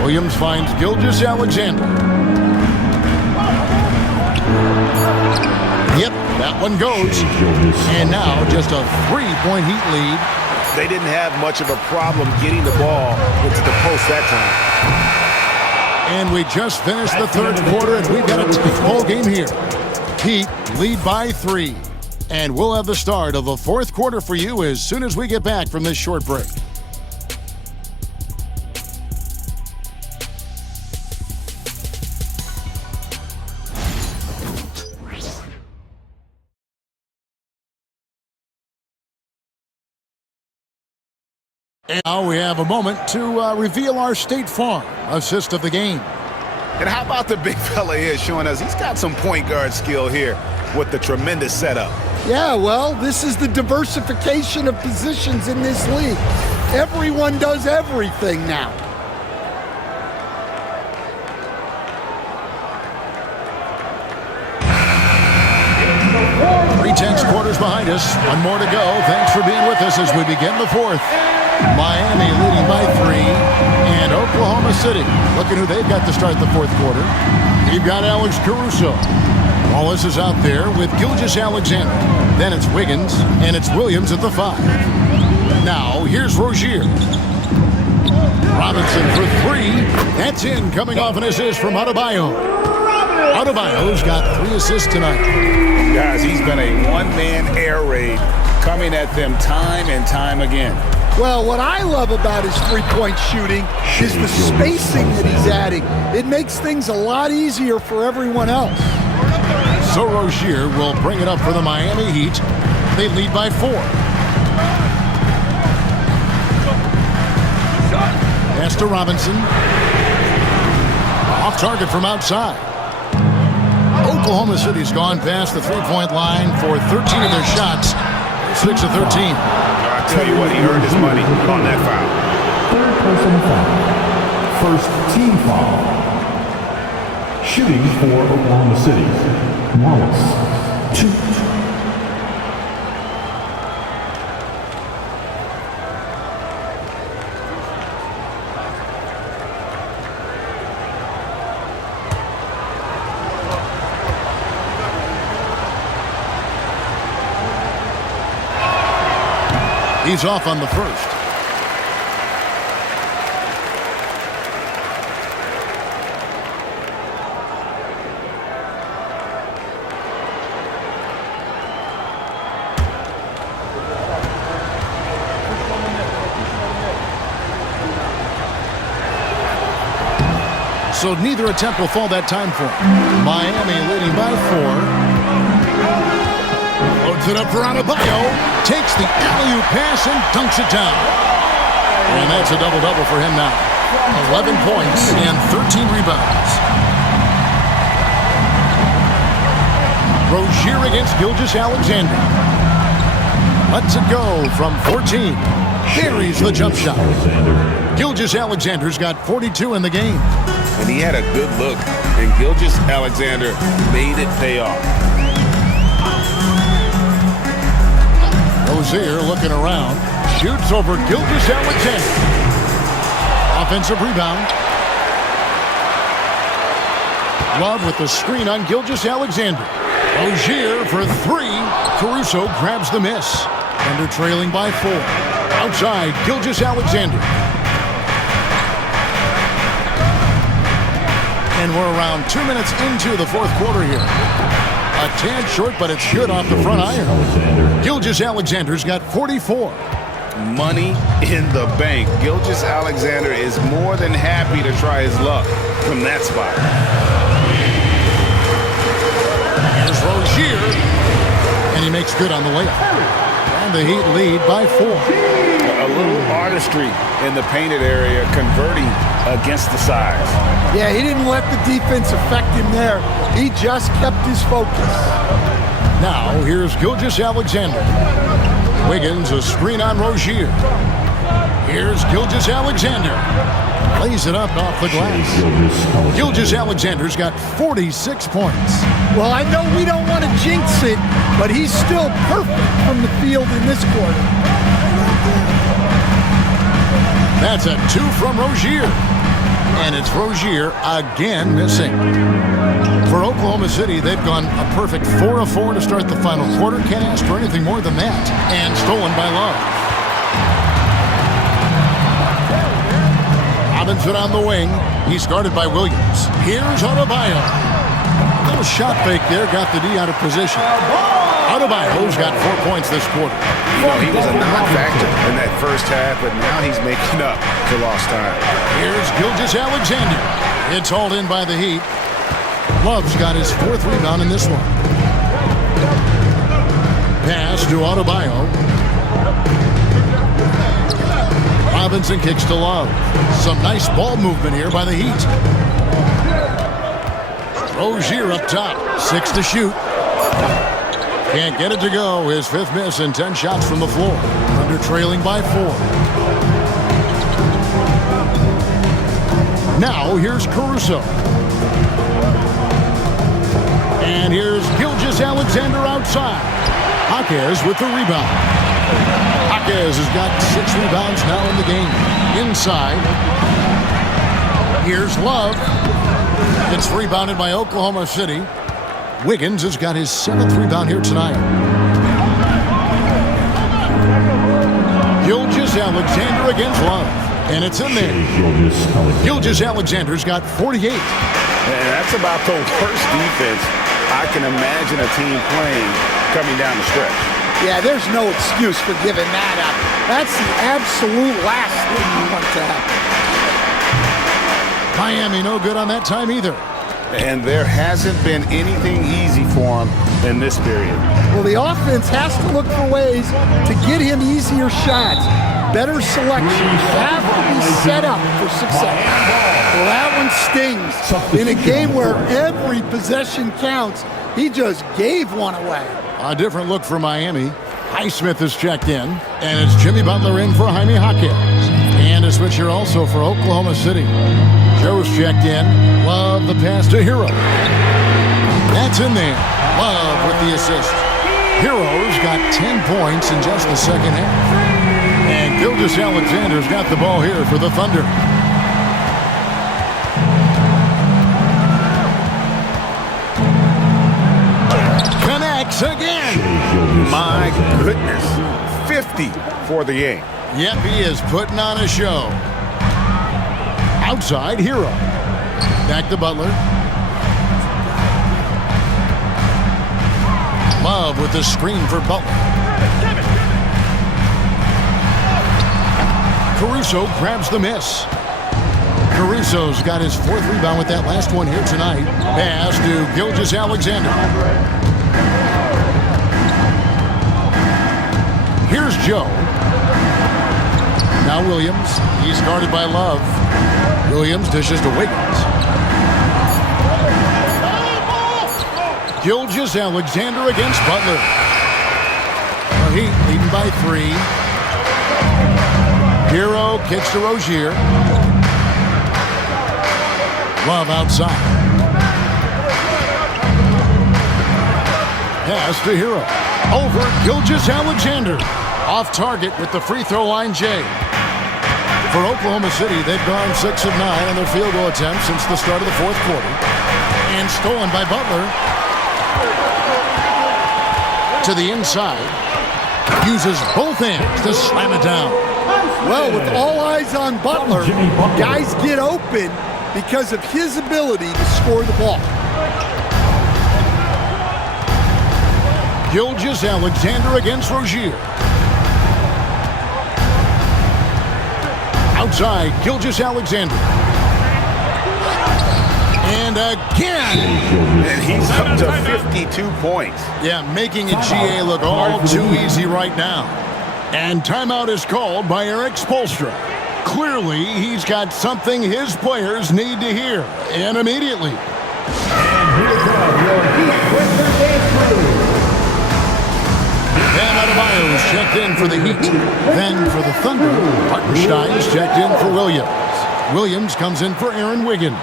Williams finds Gilgeous Alexander. Yep, that one goes. And now just a 3-point Heat lead. They didn't have much of a problem getting the ball into the post that time. And we just finished the third quarter, and we've got a tight ball game here. Heat lead by 3. And we'll have the start of the fourth quarter for you as soon as we get back from this short break. And now we have a moment to reveal our State Farm assist of the game. And how about the big fella here showing us he's got some point guard skill here with the tremendous setup. Yeah, well, this is the diversification of positions in this league. Everyone does everything now. Tense quarters behind us. One more to go. Thanks for being with us as we begin the fourth. Miami leading by 3. And Oklahoma City looking who they've got to start the fourth quarter. You've got Alex Caruso. Wallace is out there with Gilgeous Alexander. Then it's Wiggins, and it's Williams at the 5. Now, here's Rozier. Robinson for 3. That's in, coming off an assist from Adebayo. Adebayo's got 3 assists tonight. Guys, he's been a one-man air raid coming at them time and time again. Well, what I love about his three-point shooting is the spacing that he's adding. It makes things a lot easier for everyone else. So Rozier will bring it up for the Miami Heat. They lead by 4. Pass to Robinson. Off target from outside. Oklahoma City's gone past the three-point line for 13 of their shots. 6 of 13. I'll tell you what, he earned his money on that foul. Third personal foul. First team foul. Shooting for Oklahoma City. Wallace. 2. He's off on the first. So neither attempt will fall that time for him. Miami leading by 4. Loads it up for Adebayo. Takes the alley-oop pass and dunks it down. And that's a double-double for him now. 11 points and 13 rebounds. Rozier against Gilgeous Alexander. Lets it go from 14. Buries the jump shot. Gilgeous Alexander's got 42 in the game. And he had a good look, and Gilgeous Alexander made it pay off. Rozier looking around, shoots over Gilgeous Alexander. Offensive rebound. Love with the screen on Gilgeous-Alexander. Rozier for three. Caruso grabs the miss. Thunder trailing by 4. Outside, Gilgeous-Alexander. And we're around 2 minutes into the fourth quarter here. A tad short, but it's good off the front iron. Gilgeous-Alexander's got 44. Money in the bank. Gilgeous-Alexander is more than happy to try his luck from that spot. Here's Rozier, and he makes good on the layup. And the Heat lead by 4. A little artistry in the painted area, converting against the size. Yeah, he didn't let the defense affect him there. He just kept his focus. Now, here's Gilgeous-Alexander. Wiggins, a screen on Rozier. Here's Gilgeous-Alexander. Lays it up off the glass. Gilgeous-Alexander's got 46 points. Well, I know we don't want to jinx it, but he's still perfect from the field in this quarter. That's a 2 from Rozier. And it's Rozier again missing. For Oklahoma City, they've gone a perfect 4 of 4 to start the final quarter. Can't ask for anything more than that. And stolen by Love. Robinson on the wing. He's guarded by Williams. Here's Adebayo. Little shot fake there. Got the D out of position. Adebayo's got 4 points this quarter. You know, he was a non-factor in that first half, but now he's making up for lost time. Here's Gilgeous-Alexander. It's hauled in by the Heat. Love's got his 4th rebound in this one. Pass to Adebayo. Robinson kicks to Love. Some nice ball movement here by the Heat. Rozier up top. 6 to shoot. Can't get it to go. His 5th miss and 10 shots from the floor. Under trailing by 4. Now here's Caruso. And here's Gilgeous-Alexander outside. Jaquez with the rebound. Jaquez has got 6 rebounds now in the game. Inside. Here's Love. It's rebounded by Oklahoma City. Wiggins has got his 7th rebound here tonight. Gilgeous-Alexander against Love. And it's in there. Gilgeous-Alexander's got 48. And that's about the worst defense I can imagine a team playing coming down the stretch. Yeah, there's no excuse for giving that up. That's the absolute last thing you want to happen. Miami no good on that time either. And there hasn't been anything easy for him in this period. Well, the offense has to look for ways to get him easier shots. Better selection. Have to be set up for success. Well, that one stings. In a game where every possession counts, he just gave one away. A different look for Miami. Highsmith is checked in. And it's Jimmy Butler in for Jaime Jaquez. And a switch here also for Oklahoma City. Joe's checked in. Love the pass to Hero. That's in there. Love with the assist. Hero's got 10 points in just the second half. And Gilgeous-Alexander's got the ball here for the Thunder. Connects again. My goodness. 50 for the game. Yep, he is putting on a show. Outside, Hero. Back to Butler. Love with the screen for Butler. Caruso grabs the miss. Caruso's got his 4th rebound with that last one here tonight. Pass to Gilgeous-Alexander. Here's Joe. Now Williams. He's guarded by Love. Williams dishes to Wiggins. Gilgeous-Alexander against Butler. The Heat leading by 3. Hero kicks to Rozier. Love outside. Pass to Hero. Over Gilgeous-Alexander. Off target with the free throw line, Jay. For Oklahoma City, they've gone 6 of 9 on their field goal attempts since the start of the fourth quarter. And stolen by Butler. To the inside. Uses both hands to slam it down. Well, with all eyes on Butler, guys get open because of his ability to score the ball. Gilgeous-Alexander against Rozier. Outside, Gilgeous-Alexander. And again. And he's up to 52 points. Yeah, making a GA look all too easy right now. And timeout is called by Eric Spoelstra. Clearly, he's got something his players need to hear, and immediately. And here come your Heat with their dance crew. Bam Adebayo's checked in for the Heat. Then for the Thunder, Hartenstein's checked in for Williams. Williams comes in for Aaron Wiggins.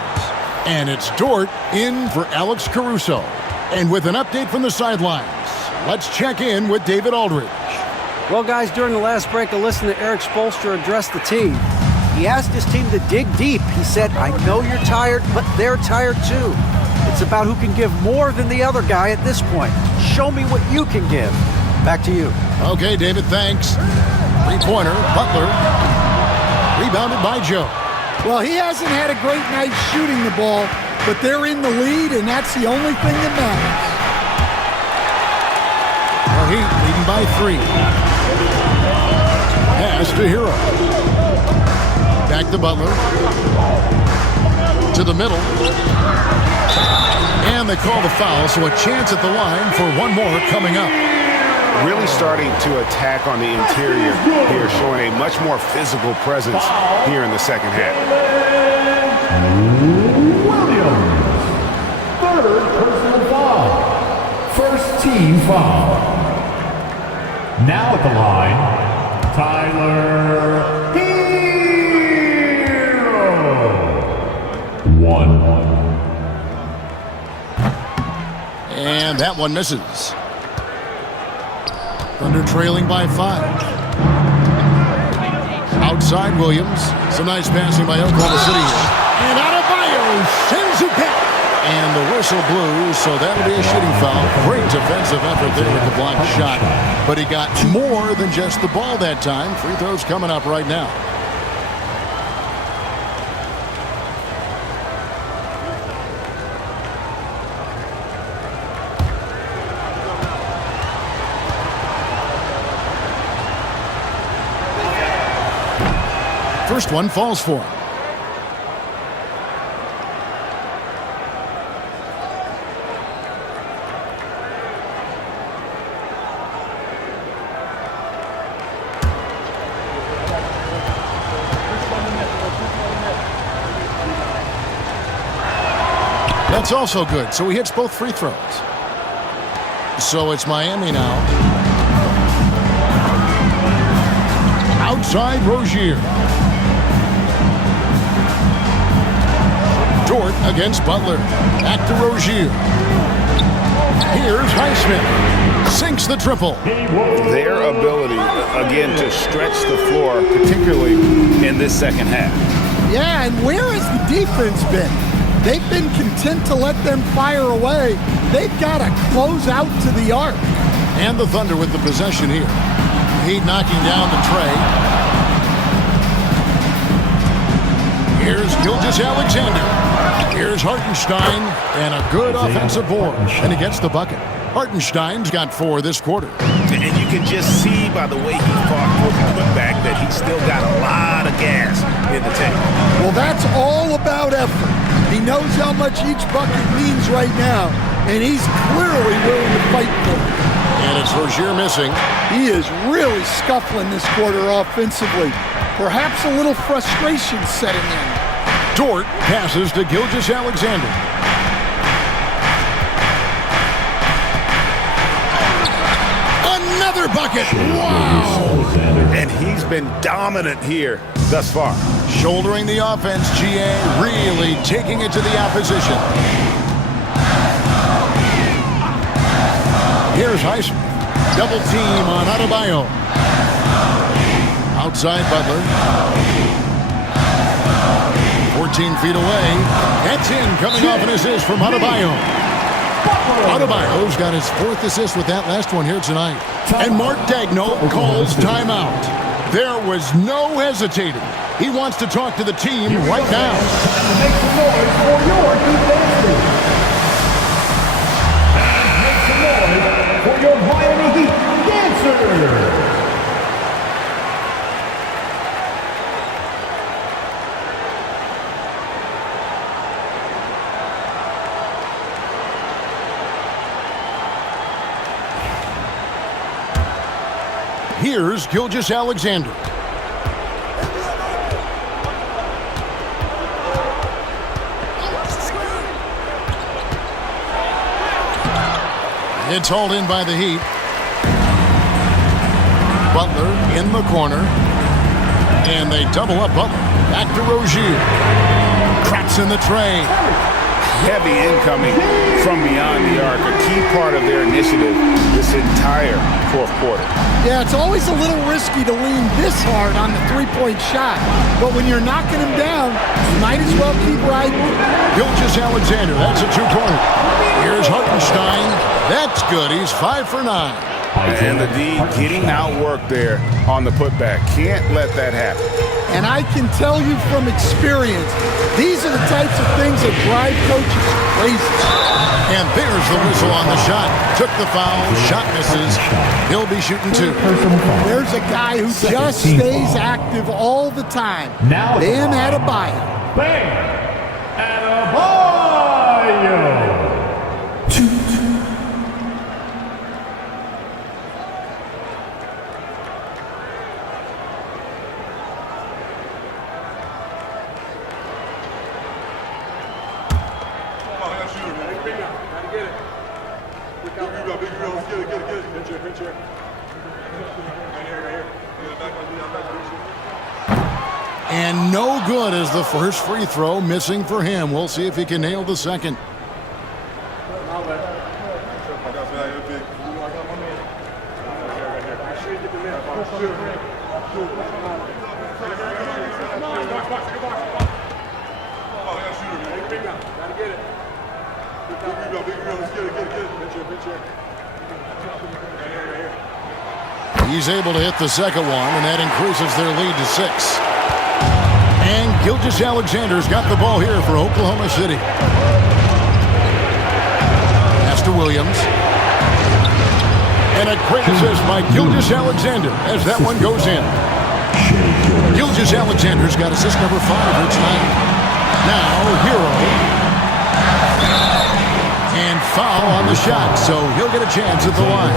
And it's Dort in for Alex Caruso. And with an update from the sidelines, let's check in with David Aldridge. Well, guys, during the last break, I listened to Eric Spoelstra address the team. He asked his team to dig deep. He said, I know you're tired, but they're tired too. It's about who can give more than the other guy at this point. Show me what you can give. Back to you. Okay, David, thanks. Three-pointer, Butler. Rebounded by Joe. Well, he hasn't had a great night shooting the ball, but they're in the lead, and that's the only thing that matters. The Heat leading by 3. Pass to Hero. Back to Butler. To the middle. And they call the foul, so a chance at the line for one more coming up. Really starting to attack on the interior here, showing a much more physical presence here in the second half. Williams. Third personal foul. First team foul. Now at the line, Tyler Hero. 1. And that one misses. Thunder trailing by 5. Outside Williams. Some nice passing by Oklahoma City here. And Adebayo sends it back. And the whistle blew, so that'll be a shooting foul. Great defensive effort there with the blocked shot. But he got more than just the ball that time. Free throws coming up right now. First one falls for him. That's also good, so he hits both free throws. So it's Miami now. Outside Rozier. Dort against Butler. Back to Rozier. Here's Highsmith. Sinks the triple. Their ability, again, to stretch the floor, particularly in this second half. Yeah, and where has the defense been? They've been content to let them fire away. They've got to close out to the arc. And the Thunder with the possession here. Heat knocking down the tray. Here's Gilgeous-Alexander. Here's Hartenstein, and a good offensive board, and he gets the bucket. Hartenstein's got 4 this quarter. And you can just see by the way he fought for the putback that he's still got a lot of gas in the tank. Well, that's all about effort. He knows how much each bucket means right now, and he's clearly willing to fight for it. And it's Rozier missing. He is really scuffling this quarter offensively. Perhaps a little frustration setting in. Dort passes to Gilgeous-Alexander. Another bucket! Wow! And he's been dominant here thus far. Shouldering the offense, GA really taking it to the opposition. Here's Highsmith. Double team on Adebayo. Outside Butler. 14 feet away. That's in, coming off an assist from Adebayo. Adebayo's got his 4th assist with that last one here tonight. And Mark Daigneault calls timeout. There was no hesitating. He wants to talk to the team right now. Make some noise for your defense. Make some noise for your Miami Heat dancers. Here's Gilgeous-Alexander. It's hauled in by the Heat. Butler in the corner. And they double up Butler. Back to Rozier. Cracks in the tray. Heavy incoming from beyond the arc, a key part of their initiative this entire 4th quarter. Yeah, it's always a little risky to lean this hard on the three-point shot. But when you're knocking him down, you might as well keep riding. Gilgeous-Alexander, that's a 2-pointer. Here's Hartenstein. That's good. He's 5 for 9. And the D getting outworked there on the putback. Can't let that happen. And I can tell you from experience, these are the types of things that drive coaches crazy. And there's the whistle on the shot. Took the foul. Shot misses. He'll be shooting 2. There's a guy who just stays active all the time. Bam Adebayo. Bam Adebayo. 2. And no good as the first free throw missing for him. We'll see if he can nail the second. He's able to hit the second one, and that increases their lead to 6. And Gilgeous-Alexander's got the ball here for Oklahoma City. Pass to Williams. And a great assist by Gilgeous-Alexander as that one goes in. Gilgeous-Alexander's got assist number 5 here tonight. Now, Hero. And foul on the shot, so he'll get a chance at the line.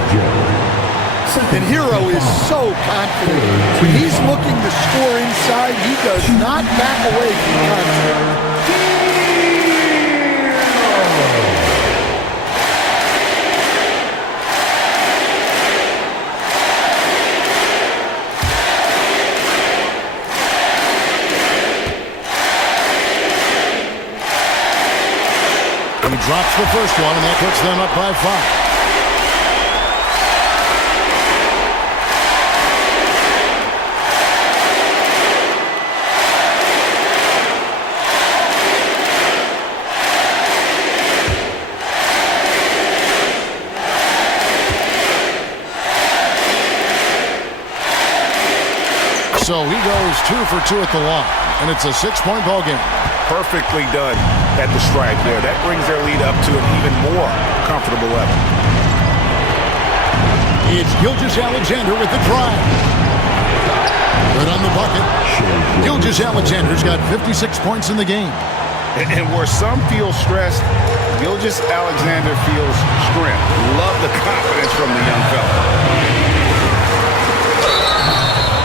And Hero is so confident. When he's looking to score inside, he does not back away from the contact. He drops the first one, and that puts them up by 5. So he goes 2 for 2 at the line, and it's a 6-point ball game. Perfectly done at the stripe there. That brings their lead up to an even more comfortable level. It's Gilgeous-Alexander with the drive. Good on the bucket. Gilgeous-Alexander's got 56 points in the game. And where some feel stressed, Gilgeous-Alexander feels strength. Love the confidence from the young fella.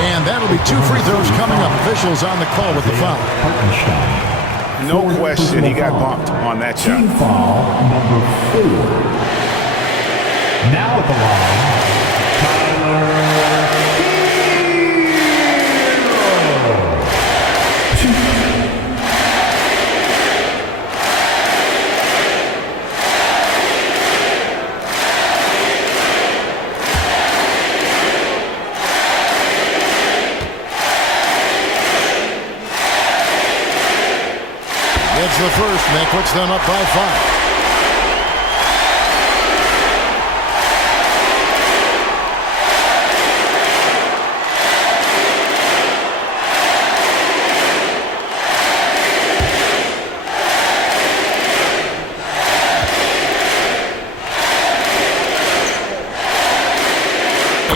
And that'll be 2 free throws coming up. Officials on the call with the foul. No question, he got bumped on that shot. Team foul number 4. Now at the line, That puts them up by 5.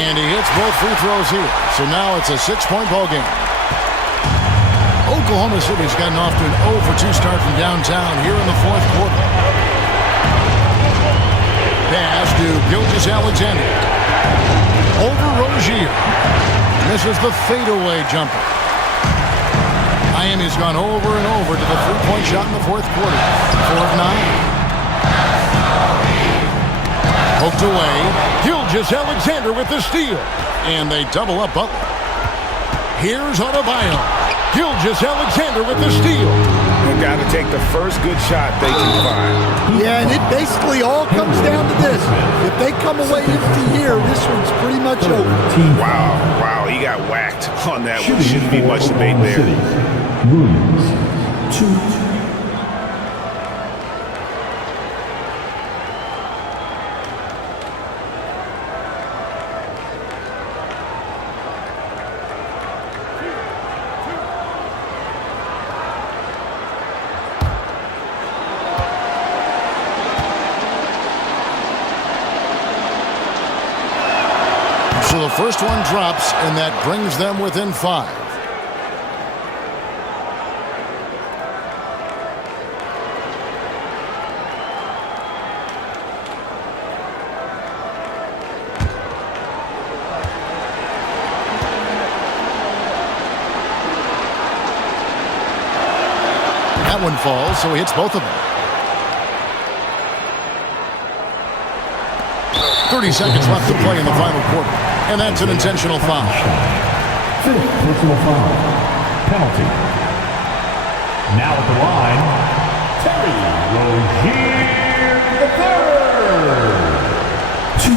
And he hits both free throws here. So now it's a 6-point ball game. Oklahoma City's gotten off to an 0-for-2 start from downtown here in the fourth quarter. Pass to Gilgeous-Alexander. Over Rozier. Misses the fadeaway jumper. Miami's gone over and over to the 3-point shot in the fourth quarter. 4 of 9. Poked away. Gilgeous-Alexander with the steal. And they double up Butler. Here's Adebayo. Gilgeous-Alexander with the steal. They've got to take the first good shot they can find. Yeah, and it basically all comes down to this. If they come away empty here, this one's pretty much over. Wow, he got whacked on that one. Shouldn't be much debate there. Williams, 2. So the first one drops, and that brings them within 5. That one falls, so he hits both of them. 30 seconds left to play in the final quarter. And that's an intentional foul. 5th personal foul. Penalty. Now at the line, Terry Rozier III. 2.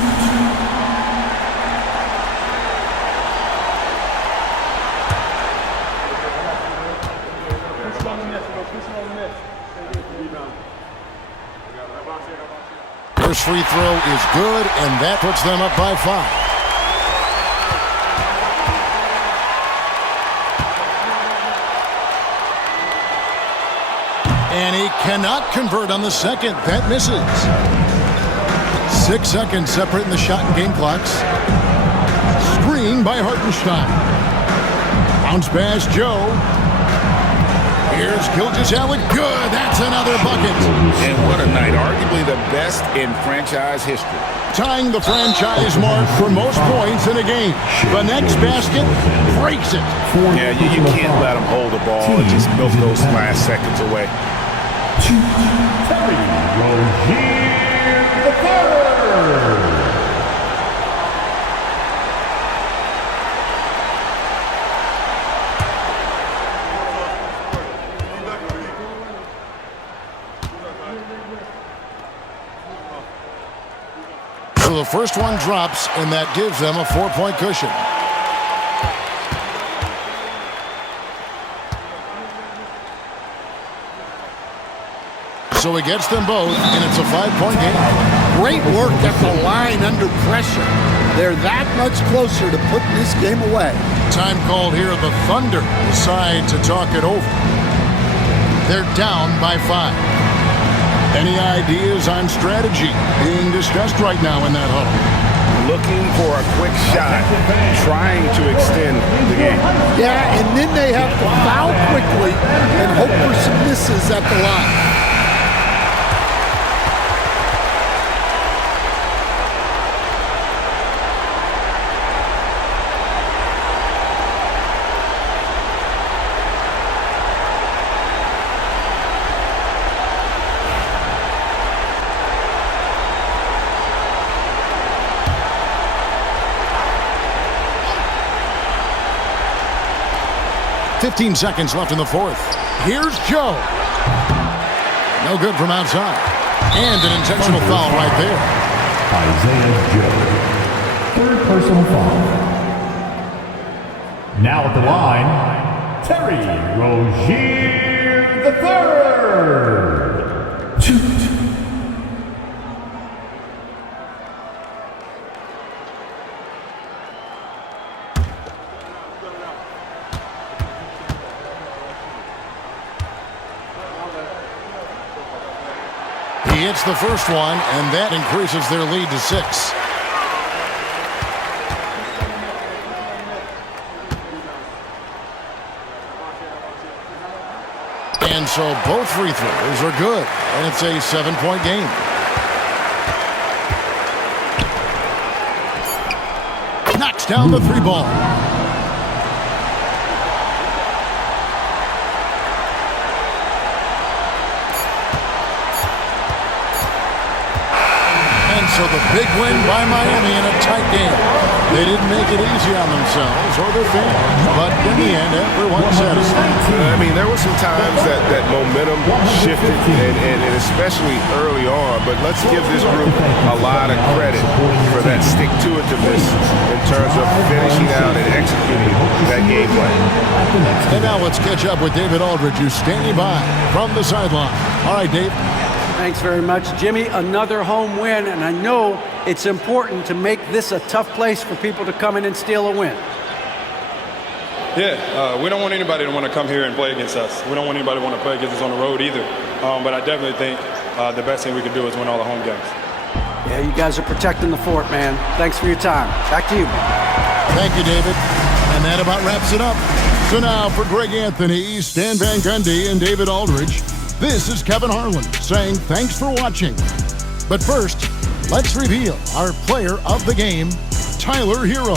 First free throw is good, and that puts them up by 5. And he cannot convert on the second. That misses. 6 seconds separating the shot and game clocks. Screen by Hartenstein. Bounce pass Joe. Here's Gilgeous-Alexander. Good. That's another bucket. And what a night. Arguably the best in franchise history. Tying the franchise mark for most points in a game. The next basket breaks it. Yeah, you can't let them hold the ball and just milk those last seconds away. Terry Rozier III. So the first one drops, and that gives them a 4-point cushion. So he gets them both, and it's a 5-point game. Great work at the line under pressure. They're that much closer to putting this game away. Time called here. The Thunder decide to talk it over. They're down by 5. Any ideas on strategy being discussed right now in that huddle? Looking for a quick shot, trying to extend the game. Yeah, and then they have to foul quickly and hope for some misses at the line. .15 seconds left in the fourth. Here's Joe. No good from outside. And an intentional foul right there. Isaiah Joe. 3rd personal foul. Now at the line, Terry Rozier III. Shoot. He hits the first one, and that increases their lead to 6. And so both free throws are good, and it's a 7-point game. Knocks down the 3 ball. So the big win by Miami in a tight game. They didn't make it easy on themselves or their fans, but in the end, everyone's satisfied. I mean, there were some times that momentum shifted, and especially early on, but let's give this group a lot of credit for that stick-to-itiveness in terms of finishing out and executing that game plan. And now let's catch up with David Aldridge, who's standing by from the sideline. All right, Dave. Thanks very much, Jimmy. Another home win, and I know it's important to make this a tough place for people to come in and steal a win. Yeah, we don't want anybody to want to come here and play against us. We don't want anybody to want to play against us on the road either. But I definitely think the best thing we can do is win all the home games. Yeah, you guys are protecting the fort, man. Thanks for your time. Back to you. Thank you, David. And that about wraps it up. So now for Greg Anthony, Stan Van Gundy, and David Aldridge, this is Kevin Harlan saying thanks for watching. But first, let's reveal our player of the game, Tyler Hero.